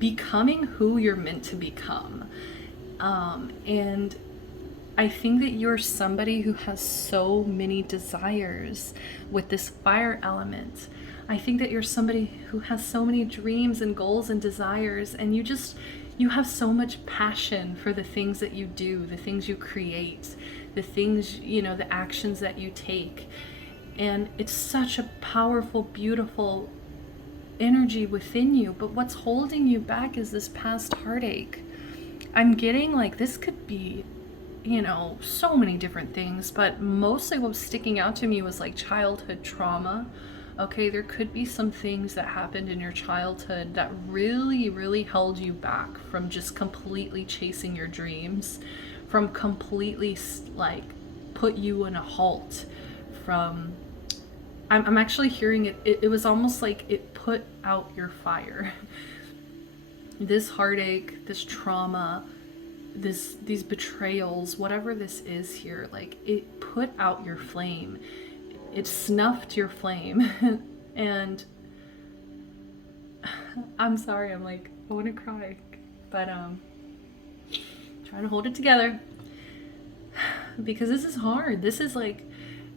becoming who you're meant to become. And I think that you're somebody who has so many desires with this fire element. I think that you're somebody who has so many dreams and goals and desires, and You have so much passion for the things that you do, the things you create, the things, you know, the actions that you take. And it's such a powerful, beautiful energy within you. But what's holding you back is this past heartache. I'm getting like this could be, you know, so many different things, but mostly what was sticking out to me was like childhood trauma. Okay, there could be some things that happened in your childhood that really, really held you back from just completely chasing your dreams, from completely like put you in a halt, from I'm actually hearing it was almost like it put out your fire. This heartache, this trauma, these betrayals, whatever this is here, like it put out your flame. It snuffed your flame. And I'm sorry, I'm like, I want to cry. But trying to hold it together. Because this is hard. This is like,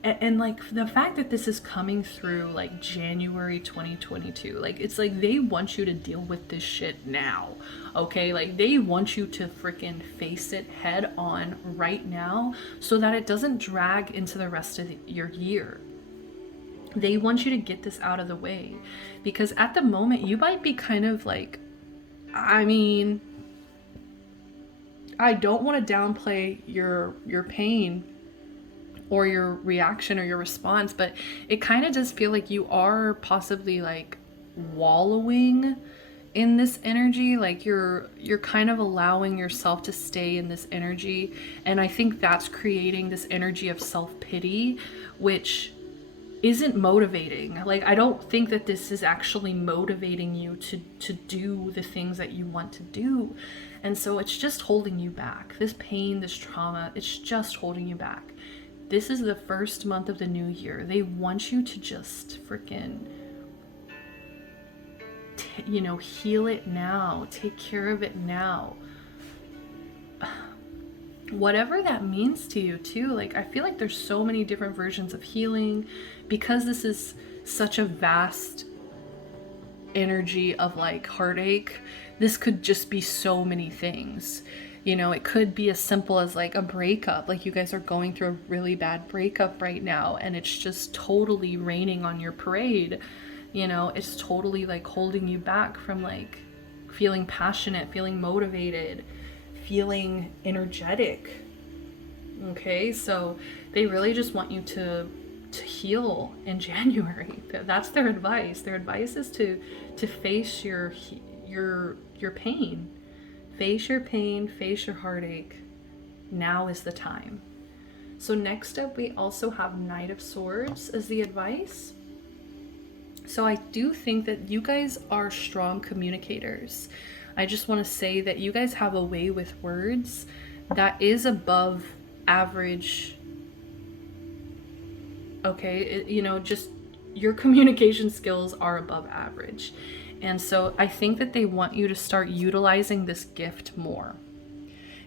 and like the fact that this is coming through like January 2022, like it's like they want you to deal with this shit now. Okay, like they want you to freaking face it head on right now so that it doesn't drag into the rest of your year. They want you to get this out of the way, because at the moment you might be kind of like, I mean, I don't want to downplay your pain or your reaction or your response, but it kind of does feel like you are possibly like wallowing in this energy. Like you're kind of allowing yourself to stay in this energy, and I think that's creating this energy of self-pity, which isn't motivating. Like I don't think that this is actually motivating you to do the things that you want to do. And so it's just holding you back. This pain, this trauma, it's just holding you back. This is the first month of the new year. They want you to just freaking, you know, heal it now. Take care of it now. Whatever that means to you too. Like I feel like there's so many different versions of healing, because this is such a vast energy of like heartache. This could just be so many things. You know, it could be as simple as like a breakup. Like you guys are going through a really bad breakup right now, and it's just totally raining on your parade. You know, it's totally like holding you back from like feeling passionate, feeling motivated, feeling energetic. Okay, so they really just want you to heal in January. That's their advice. Their advice is to face your pain. Face your pain, face your heartache. Now is the time. So next up, we also have Knight of Swords as the advice. So I do think that you guys are strong communicators. I just want to say that you guys have a way with words that is above average. Okay, you know, just your communication skills are above average. And so I think that they want you to start utilizing this gift more.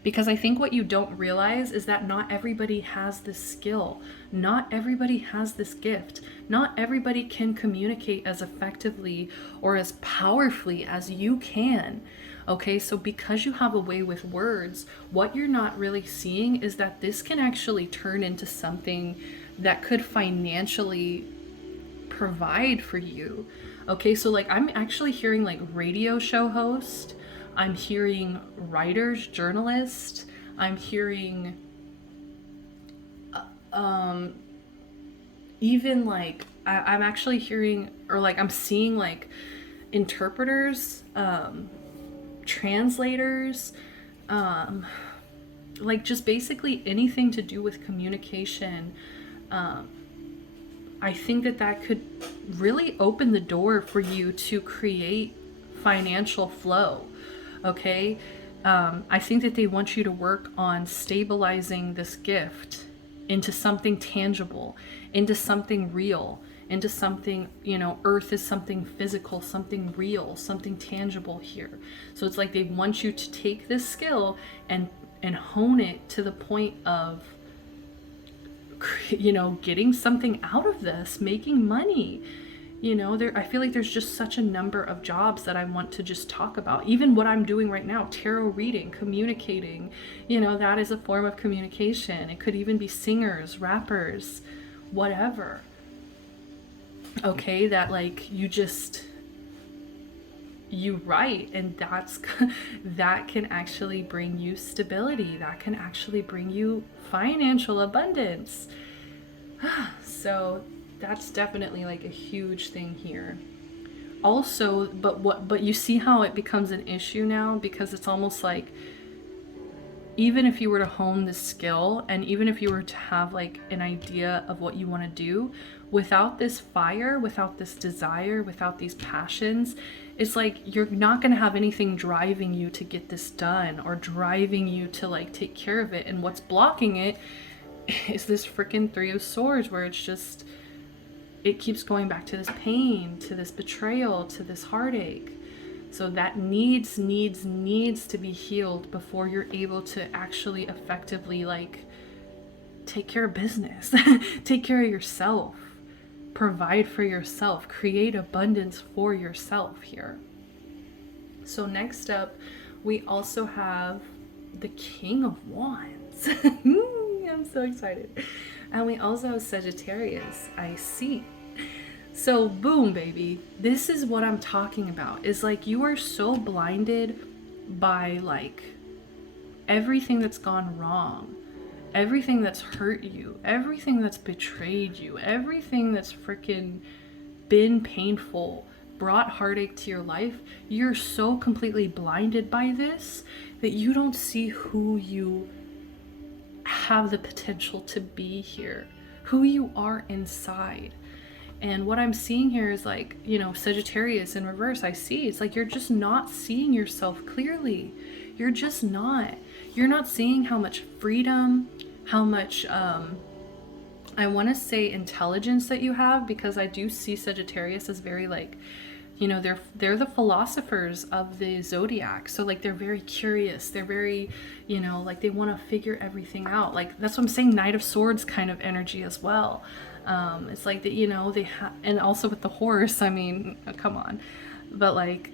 Because I think what you don't realize is that not everybody has this skill. Not everybody has this gift. Not everybody can communicate as effectively or as powerfully as you can. Okay, so because you have a way with words, what you're not really seeing is that this can actually turn into something that could financially provide for you. Okay, so like I'm actually hearing like radio show host, I'm hearing writers, journalist, I'm hearing even like I'm actually hearing, or like I'm seeing like interpreters, translators, like just basically anything to do with communication. I think that could really open the door for you to create financial flow. Okay, I think that they want you to work on stabilizing this gift into something tangible, into something real, into something, you know, earth is something physical, something real, something tangible here. So it's like they want you to take this skill and hone it to the point of, you know, getting something out of this, making money. You know, I feel like there's just such a number of jobs that I want to just talk about. Even what I'm doing right now, tarot reading, communicating, you know, that is a form of communication. It could even be singers, rappers, whatever. Okay, that like you write, and that can actually bring you stability. That can actually bring you financial abundance. So that's definitely like a huge thing here. Also, but you see how it becomes an issue now, because it's almost like, even if you were to hone this skill, and even if you were to have like an idea of what you want to do, without this fire, without this desire, without these passions, it's like you're not going to have anything driving you to get this done, or driving you to like take care of it. And what's blocking it is this freaking Three of Swords, where it's just, it keeps going back to this pain, to this betrayal, to this heartache. So that needs to be healed before you're able to actually effectively like take care of business, take care of yourself, provide for yourself, create abundance for yourself here. So next up, we also have the King of Wands. I'm so excited. And we also have Sagittarius. I see. So boom, baby. This is what I'm talking about. Is like you are so blinded by like everything that's gone wrong, everything that's hurt you, everything that's betrayed you, everything that's freaking been painful, brought heartache to your life. You're so completely blinded by this that you don't see who you have the potential to be here, who you are inside. And what I'm seeing here is like, you know, Sagittarius in reverse, I see. It's like you're just not seeing yourself clearly. You're just not. You're not seeing how much freedom, how much, I want to say intelligence that you have, because I do see Sagittarius as very like, you know, they're the philosophers of the zodiac. So like they're very curious. They're very, you know, like they want to figure everything out. Like that's what I'm saying, Knight of Swords kind of energy as well. It's like that, you know, they have, and also with the horse, I mean, come on, but like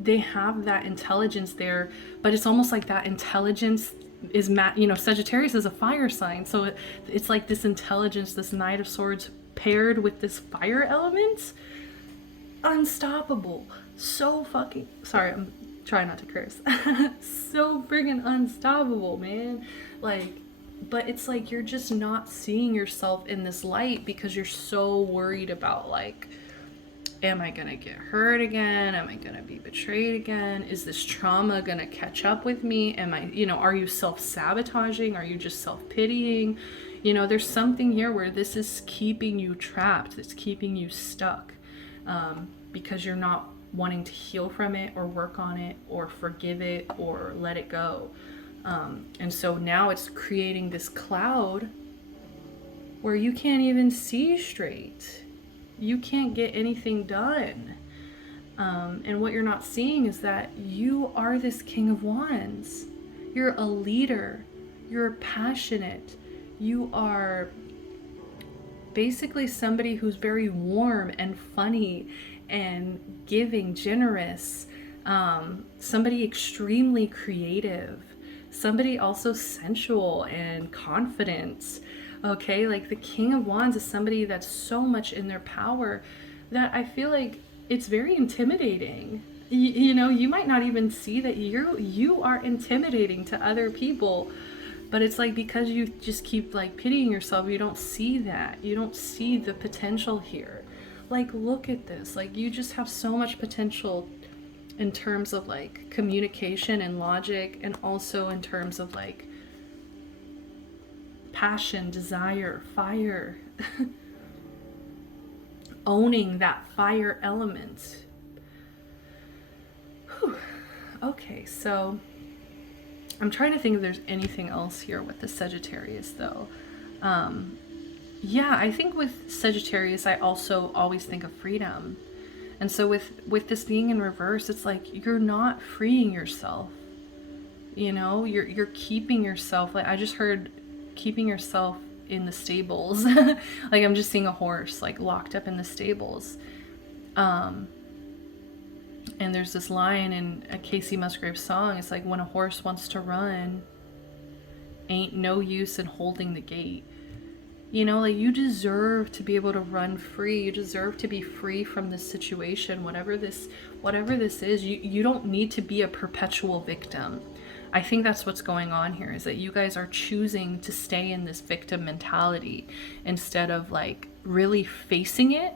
they have that intelligence there, but it's almost like that intelligence is you know, Sagittarius is a fire sign, so it's like this intelligence, this Knight of Swords paired with this fire element, unstoppable. So fucking, sorry, I'm trying not to curse. So friggin' unstoppable, man. Like, but it's like you're just not seeing yourself in this light because you're so worried about like, am I gonna get hurt again? Am I gonna be betrayed again? Is this trauma gonna catch up with me? Am I, you know, are you self-sabotaging? Are you just self-pitying? You know, there's something here where this is keeping you trapped. It's keeping you stuck, because you're not wanting to heal from it or work on it or forgive it or let it go. And so now it's creating this cloud where you can't even see straight. You can't get anything done. And what you're not seeing is that you are this King of Wands. You're a leader. You're passionate. You are basically somebody who's very warm and funny and giving, generous. Somebody extremely creative. Somebody also sensual and confident. Okay, like the King of Wands is somebody that's so much in their power that I feel like it's very intimidating. You know, you might not even see that you are intimidating to other people, but it's like because you just keep like pitying yourself, you don't see that. You don't see the potential here. Like, look at this. Like, you just have so much potential in terms of like communication and logic, and also in terms of like passion, desire, fire. Owning that fire element. Whew. Okay, so I'm trying to think if there's anything else here with the Sagittarius though. Yeah, I think with Sagittarius, I also always think of freedom. And so with this being in reverse, it's like you're not freeing yourself. You know, you're keeping yourself, like I just heard, keeping yourself in the stables. Like I'm just seeing a horse like locked up in the stables. And there's this line in a Casey Musgraves song. It's like, when a horse wants to run, ain't no use in holding the gate. You know, like you deserve to be able to run free. You deserve to be free from this situation, whatever this is. You don't need to be a perpetual victim. I think that's what's going on here, is that you guys are choosing to stay in this victim mentality instead of like really facing it,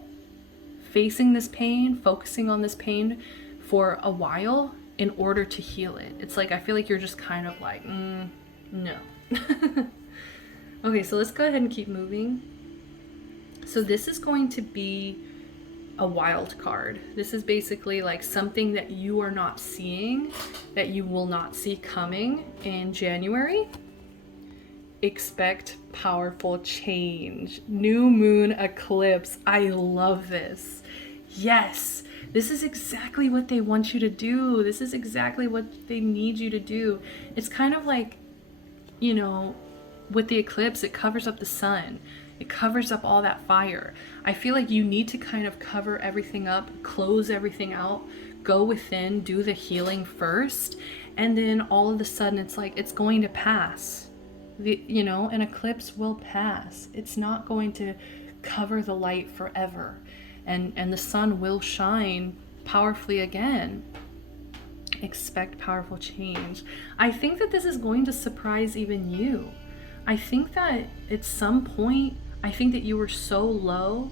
facing this pain, focusing on this pain for a while in order to heal it. It's like, I feel like you're just kind of like, no. Okay, so let's go ahead and keep moving. So this is going to be a wild card. This is basically like something that you are not seeing, that you will not see coming in January. Expect powerful change. New moon eclipse. I love this. Yes, this is exactly what they want you to do. This is exactly what they need you to do. It's kind of like, you know, with the eclipse, it covers up the sun. It covers up all that fire. I feel like you need to kind of cover everything up, close everything out, go within, do the healing first, and then all of a sudden it's like, it's going to pass. You know, an eclipse will pass. It's not going to cover the light forever. And the sun will shine powerfully again. Expect powerful change. I think that this is going to surprise even you. I think that at some point, I think that you were so low,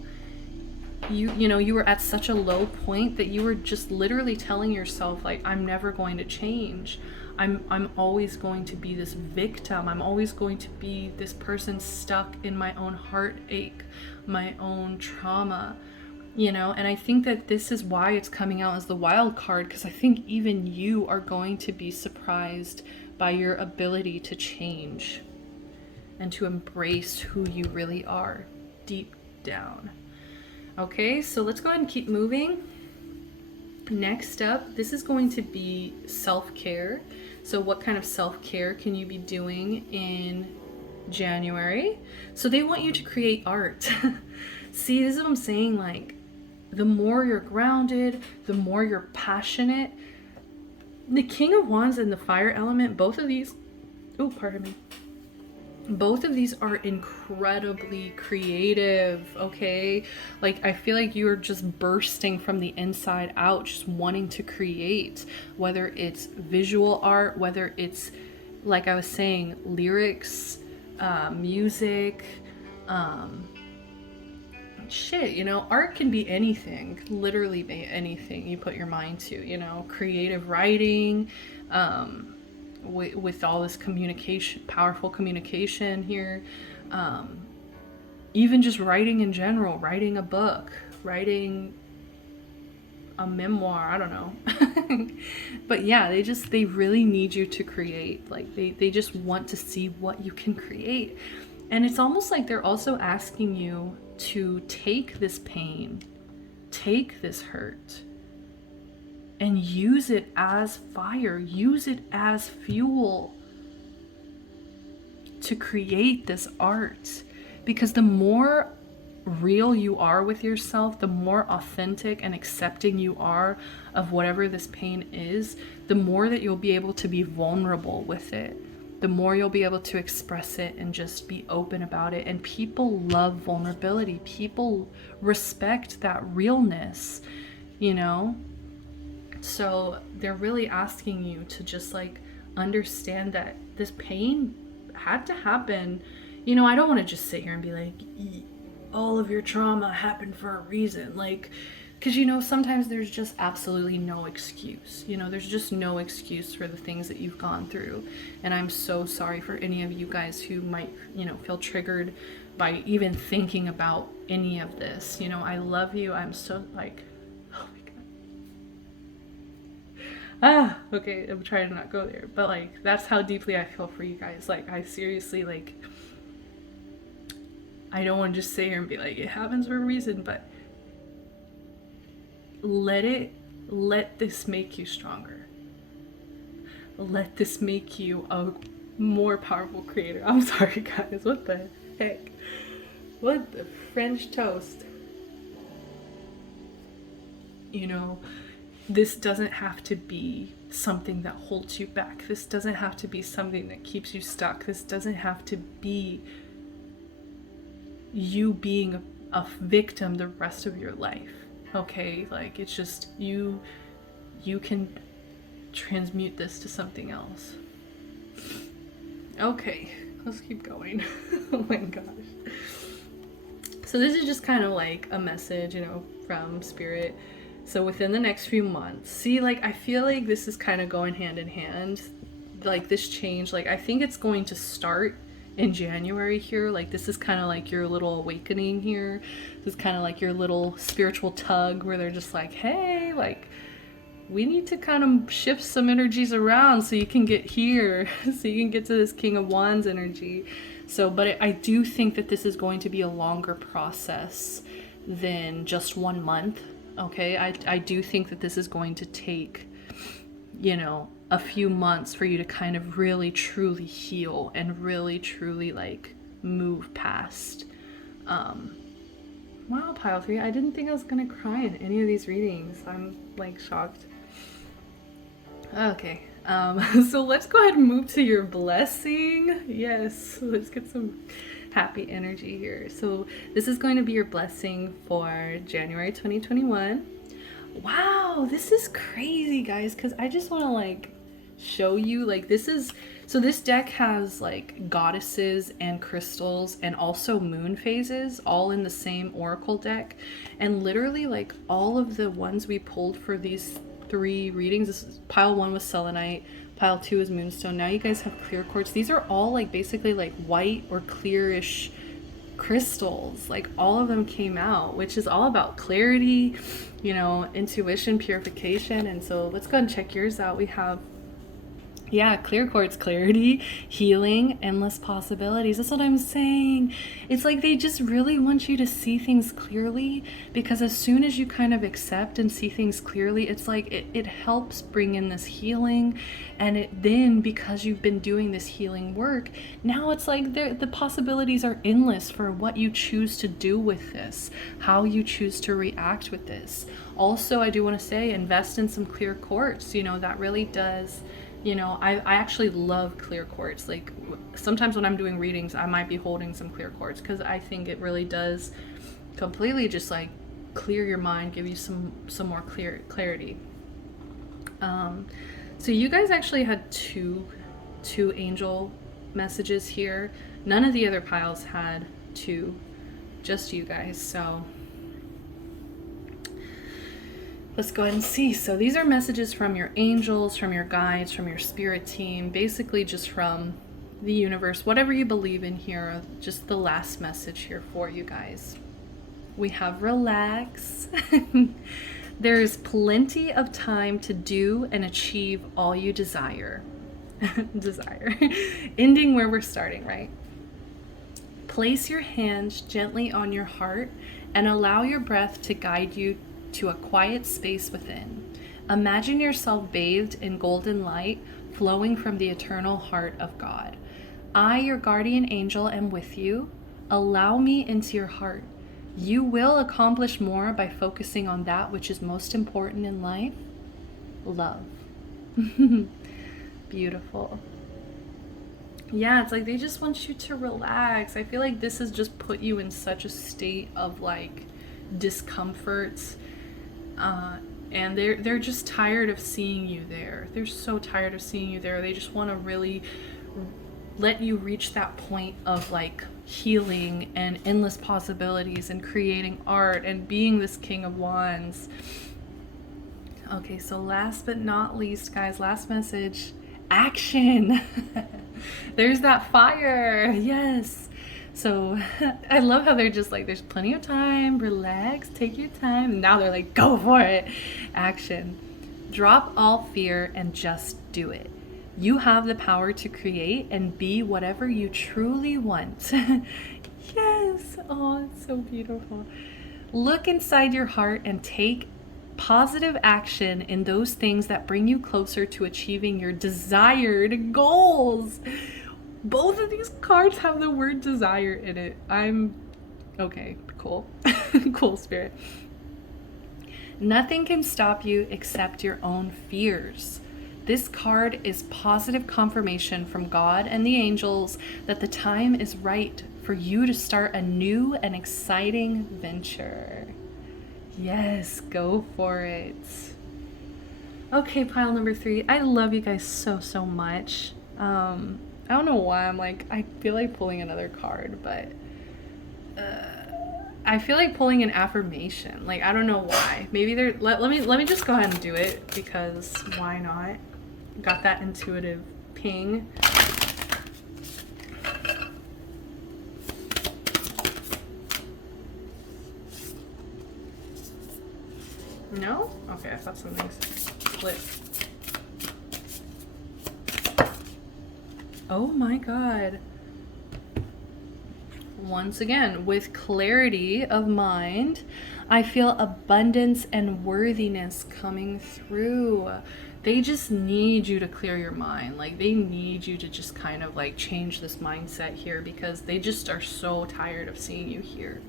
you know, you were at such a low point that you were just literally telling yourself, like, I'm never going to change. I'm always going to be this victim. I'm always going to be this person stuck in my own heartache, my own trauma, you know. And I think that this is why it's coming out as the wild card, because I think even you are going to be surprised by your ability to change and to embrace who you really are deep down. Okay, so let's go ahead and keep moving. Next up, this is going to be self-care. So what kind of self-care can you be doing in January? So they want you to create art. See, this is what I'm saying, like, the more you're grounded, the more you're passionate. The King of Wands and the fire element, both of these, both of these are incredibly creative, okay? Like, I feel like you're just bursting from the inside out, just wanting to create, whether it's visual art, whether it's, like I was saying, lyrics, music, shit, you know, art can be anything, literally be anything you put your mind to, you know, creative writing, with all this communication, powerful communication here, even just writing in general, writing a book, writing a memoir, I don't know. But yeah, they really need you to create. Like they just want to see what you can create. And it's almost like they're also asking you to take this pain, take this hurt, and use it as fire, use it as fuel to create this art. Because the more real you are with yourself, the more authentic and accepting you are of whatever this pain is, the more that you'll be able to be vulnerable with it. The more you'll be able to express it and just be open about it. And people love vulnerability. People respect that realness, you know? So they're really asking you to just like understand that this pain had to happen. You know, I don't want to just sit here and be like, all of your trauma happened for a reason. Like, because, you know, sometimes there's just absolutely no excuse. You know, there's just no excuse for the things that you've gone through. And I'm so sorry for any of you guys who might, you know, feel triggered by even thinking about any of this. You know, I love you. I'm so like, oh my God. Okay, I'm trying to not go there. But like, that's how deeply I feel for you guys. Like, I seriously, like, I don't want to just sit here and be like, it happens for a reason, but let this make you stronger. Let this make you a more powerful creator. I'm sorry, guys. What the heck? What the French toast? You know, this doesn't have to be something that holds you back. This doesn't have to be something that keeps you stuck. This doesn't have to be you being a victim the rest of your life. Okay? Like, it's just you can transmute this to something else. Okay, let's keep going. Oh my gosh. So this is just kind of like a message, you know, from Spirit. So within the next few months, see, like, I feel like this is kind of going hand in hand. Like, this change, like, I think it's going to start in January here. Like, this is kind of like your little awakening here. This is kind of like your little spiritual tug where they're just like, hey, like, we need to kind of shift some energies around so you can get here, so you can get to this King of Wands energy. So, but I do think that this is going to be a longer process than just 1 month. Okay, I do think that this is going to take, you know, a few months for you to kind of really truly heal and really truly like move past. Wow, pile 3, I didn't think I was gonna cry in any of these readings. I'm like shocked. Okay, so let's go ahead and move to your blessing. Yes, let's get some happy energy here. So this is going to be your blessing for January 2021. Wow, this is crazy, guys, because I just want to like show you, like, this is, so this deck has like goddesses and crystals and also moon phases all in the same oracle deck, and literally like all of the ones we pulled for these 3 readings, this is, pile 1 was selenite, pile 2 is moonstone, now you guys have clear quartz. These are all like basically like white or clearish crystals. Like, all of them came out, which is all about clarity, you know, intuition, purification. And so let's go and check yours out. We have, yeah, clear quartz, clarity, healing, endless possibilities. That's what I'm saying. It's like they just really want you to see things clearly, because as soon as you kind of accept and see things clearly, it's like it helps bring in this healing. And it then, because you've been doing this healing work, now it's like the possibilities are endless for what you choose to do with this, how you choose to react with this. Also, I do want to say, invest in some clear quartz. You know, that really does. You know, I actually love clear quartz. Like, sometimes when I'm doing readings, I might be holding some clear quartz because I think it really does completely just like clear your mind, give you some more clarity. So you guys actually had two angel messages here. None of the other piles had 2, just you guys. So let's go ahead and see. So these are messages from your angels, from your guides, from your spirit team, basically just from the universe, whatever you believe in here. Just the last message here for you guys. We have relax. There's plenty of time to do and achieve all you desire. Ending where we're starting, right? Place your hands gently on your heart and allow your breath to guide you to a quiet space within. Imagine yourself bathed in golden light flowing from the eternal heart of God. I, your guardian angel, am with you. Allow me into your heart. You will accomplish more by focusing on that which is most important in life. Love. Beautiful. Yeah, it's like they just want you to relax. I feel like this has just put you in such a state of like discomfort. And they're just tired of seeing you there. They're so tired of seeing you there. They just want to really let you reach that point of like healing and endless possibilities and creating art and being this King of Wands. Okay, so last but not least, guys, last message, action. There's that fire. Yes. So I love how they're just like, there's plenty of time, relax, take your time. And now they're like, go for it. Action. Drop all fear and just do it. You have the power to create and be whatever you truly want. Yes. Oh, it's so beautiful. Look inside your heart and take positive action in those things that bring you closer to achieving your desired goals. Both of these cards have the word desire in it. Okay, cool. Cool, Spirit. Nothing can stop you except your own fears. This card is positive confirmation from God and the angels that the time is right for you to start a new and exciting venture. Yes, go for it. Okay, pile number 3. I love you guys so, so much. I don't know why I feel like pulling another card, but I feel like pulling an affirmation. Like, I don't know why. Maybe let me just go ahead and do it, because why not? Got that intuitive ping. No? Okay, I thought something split. Oh my god. Once again, with clarity of mind, I feel abundance and worthiness coming through. They just need you to clear your mind. Like, they need you to just kind of like change this mindset here, because they just are so tired of seeing you here.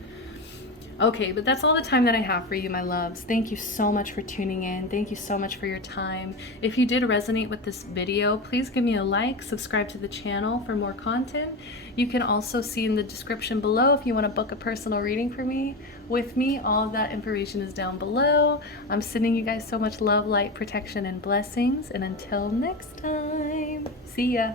Okay, but that's all the time that I have for you, my loves. Thank you so much for tuning in. Thank you so much for your time. If you did resonate with this video, please give me a like, subscribe to the channel for more content. You can also see in the description below if you want to book a personal reading for me, with me. All of that information is down below. I'm sending you guys so much love, light, protection, and blessings. And until next time, see ya.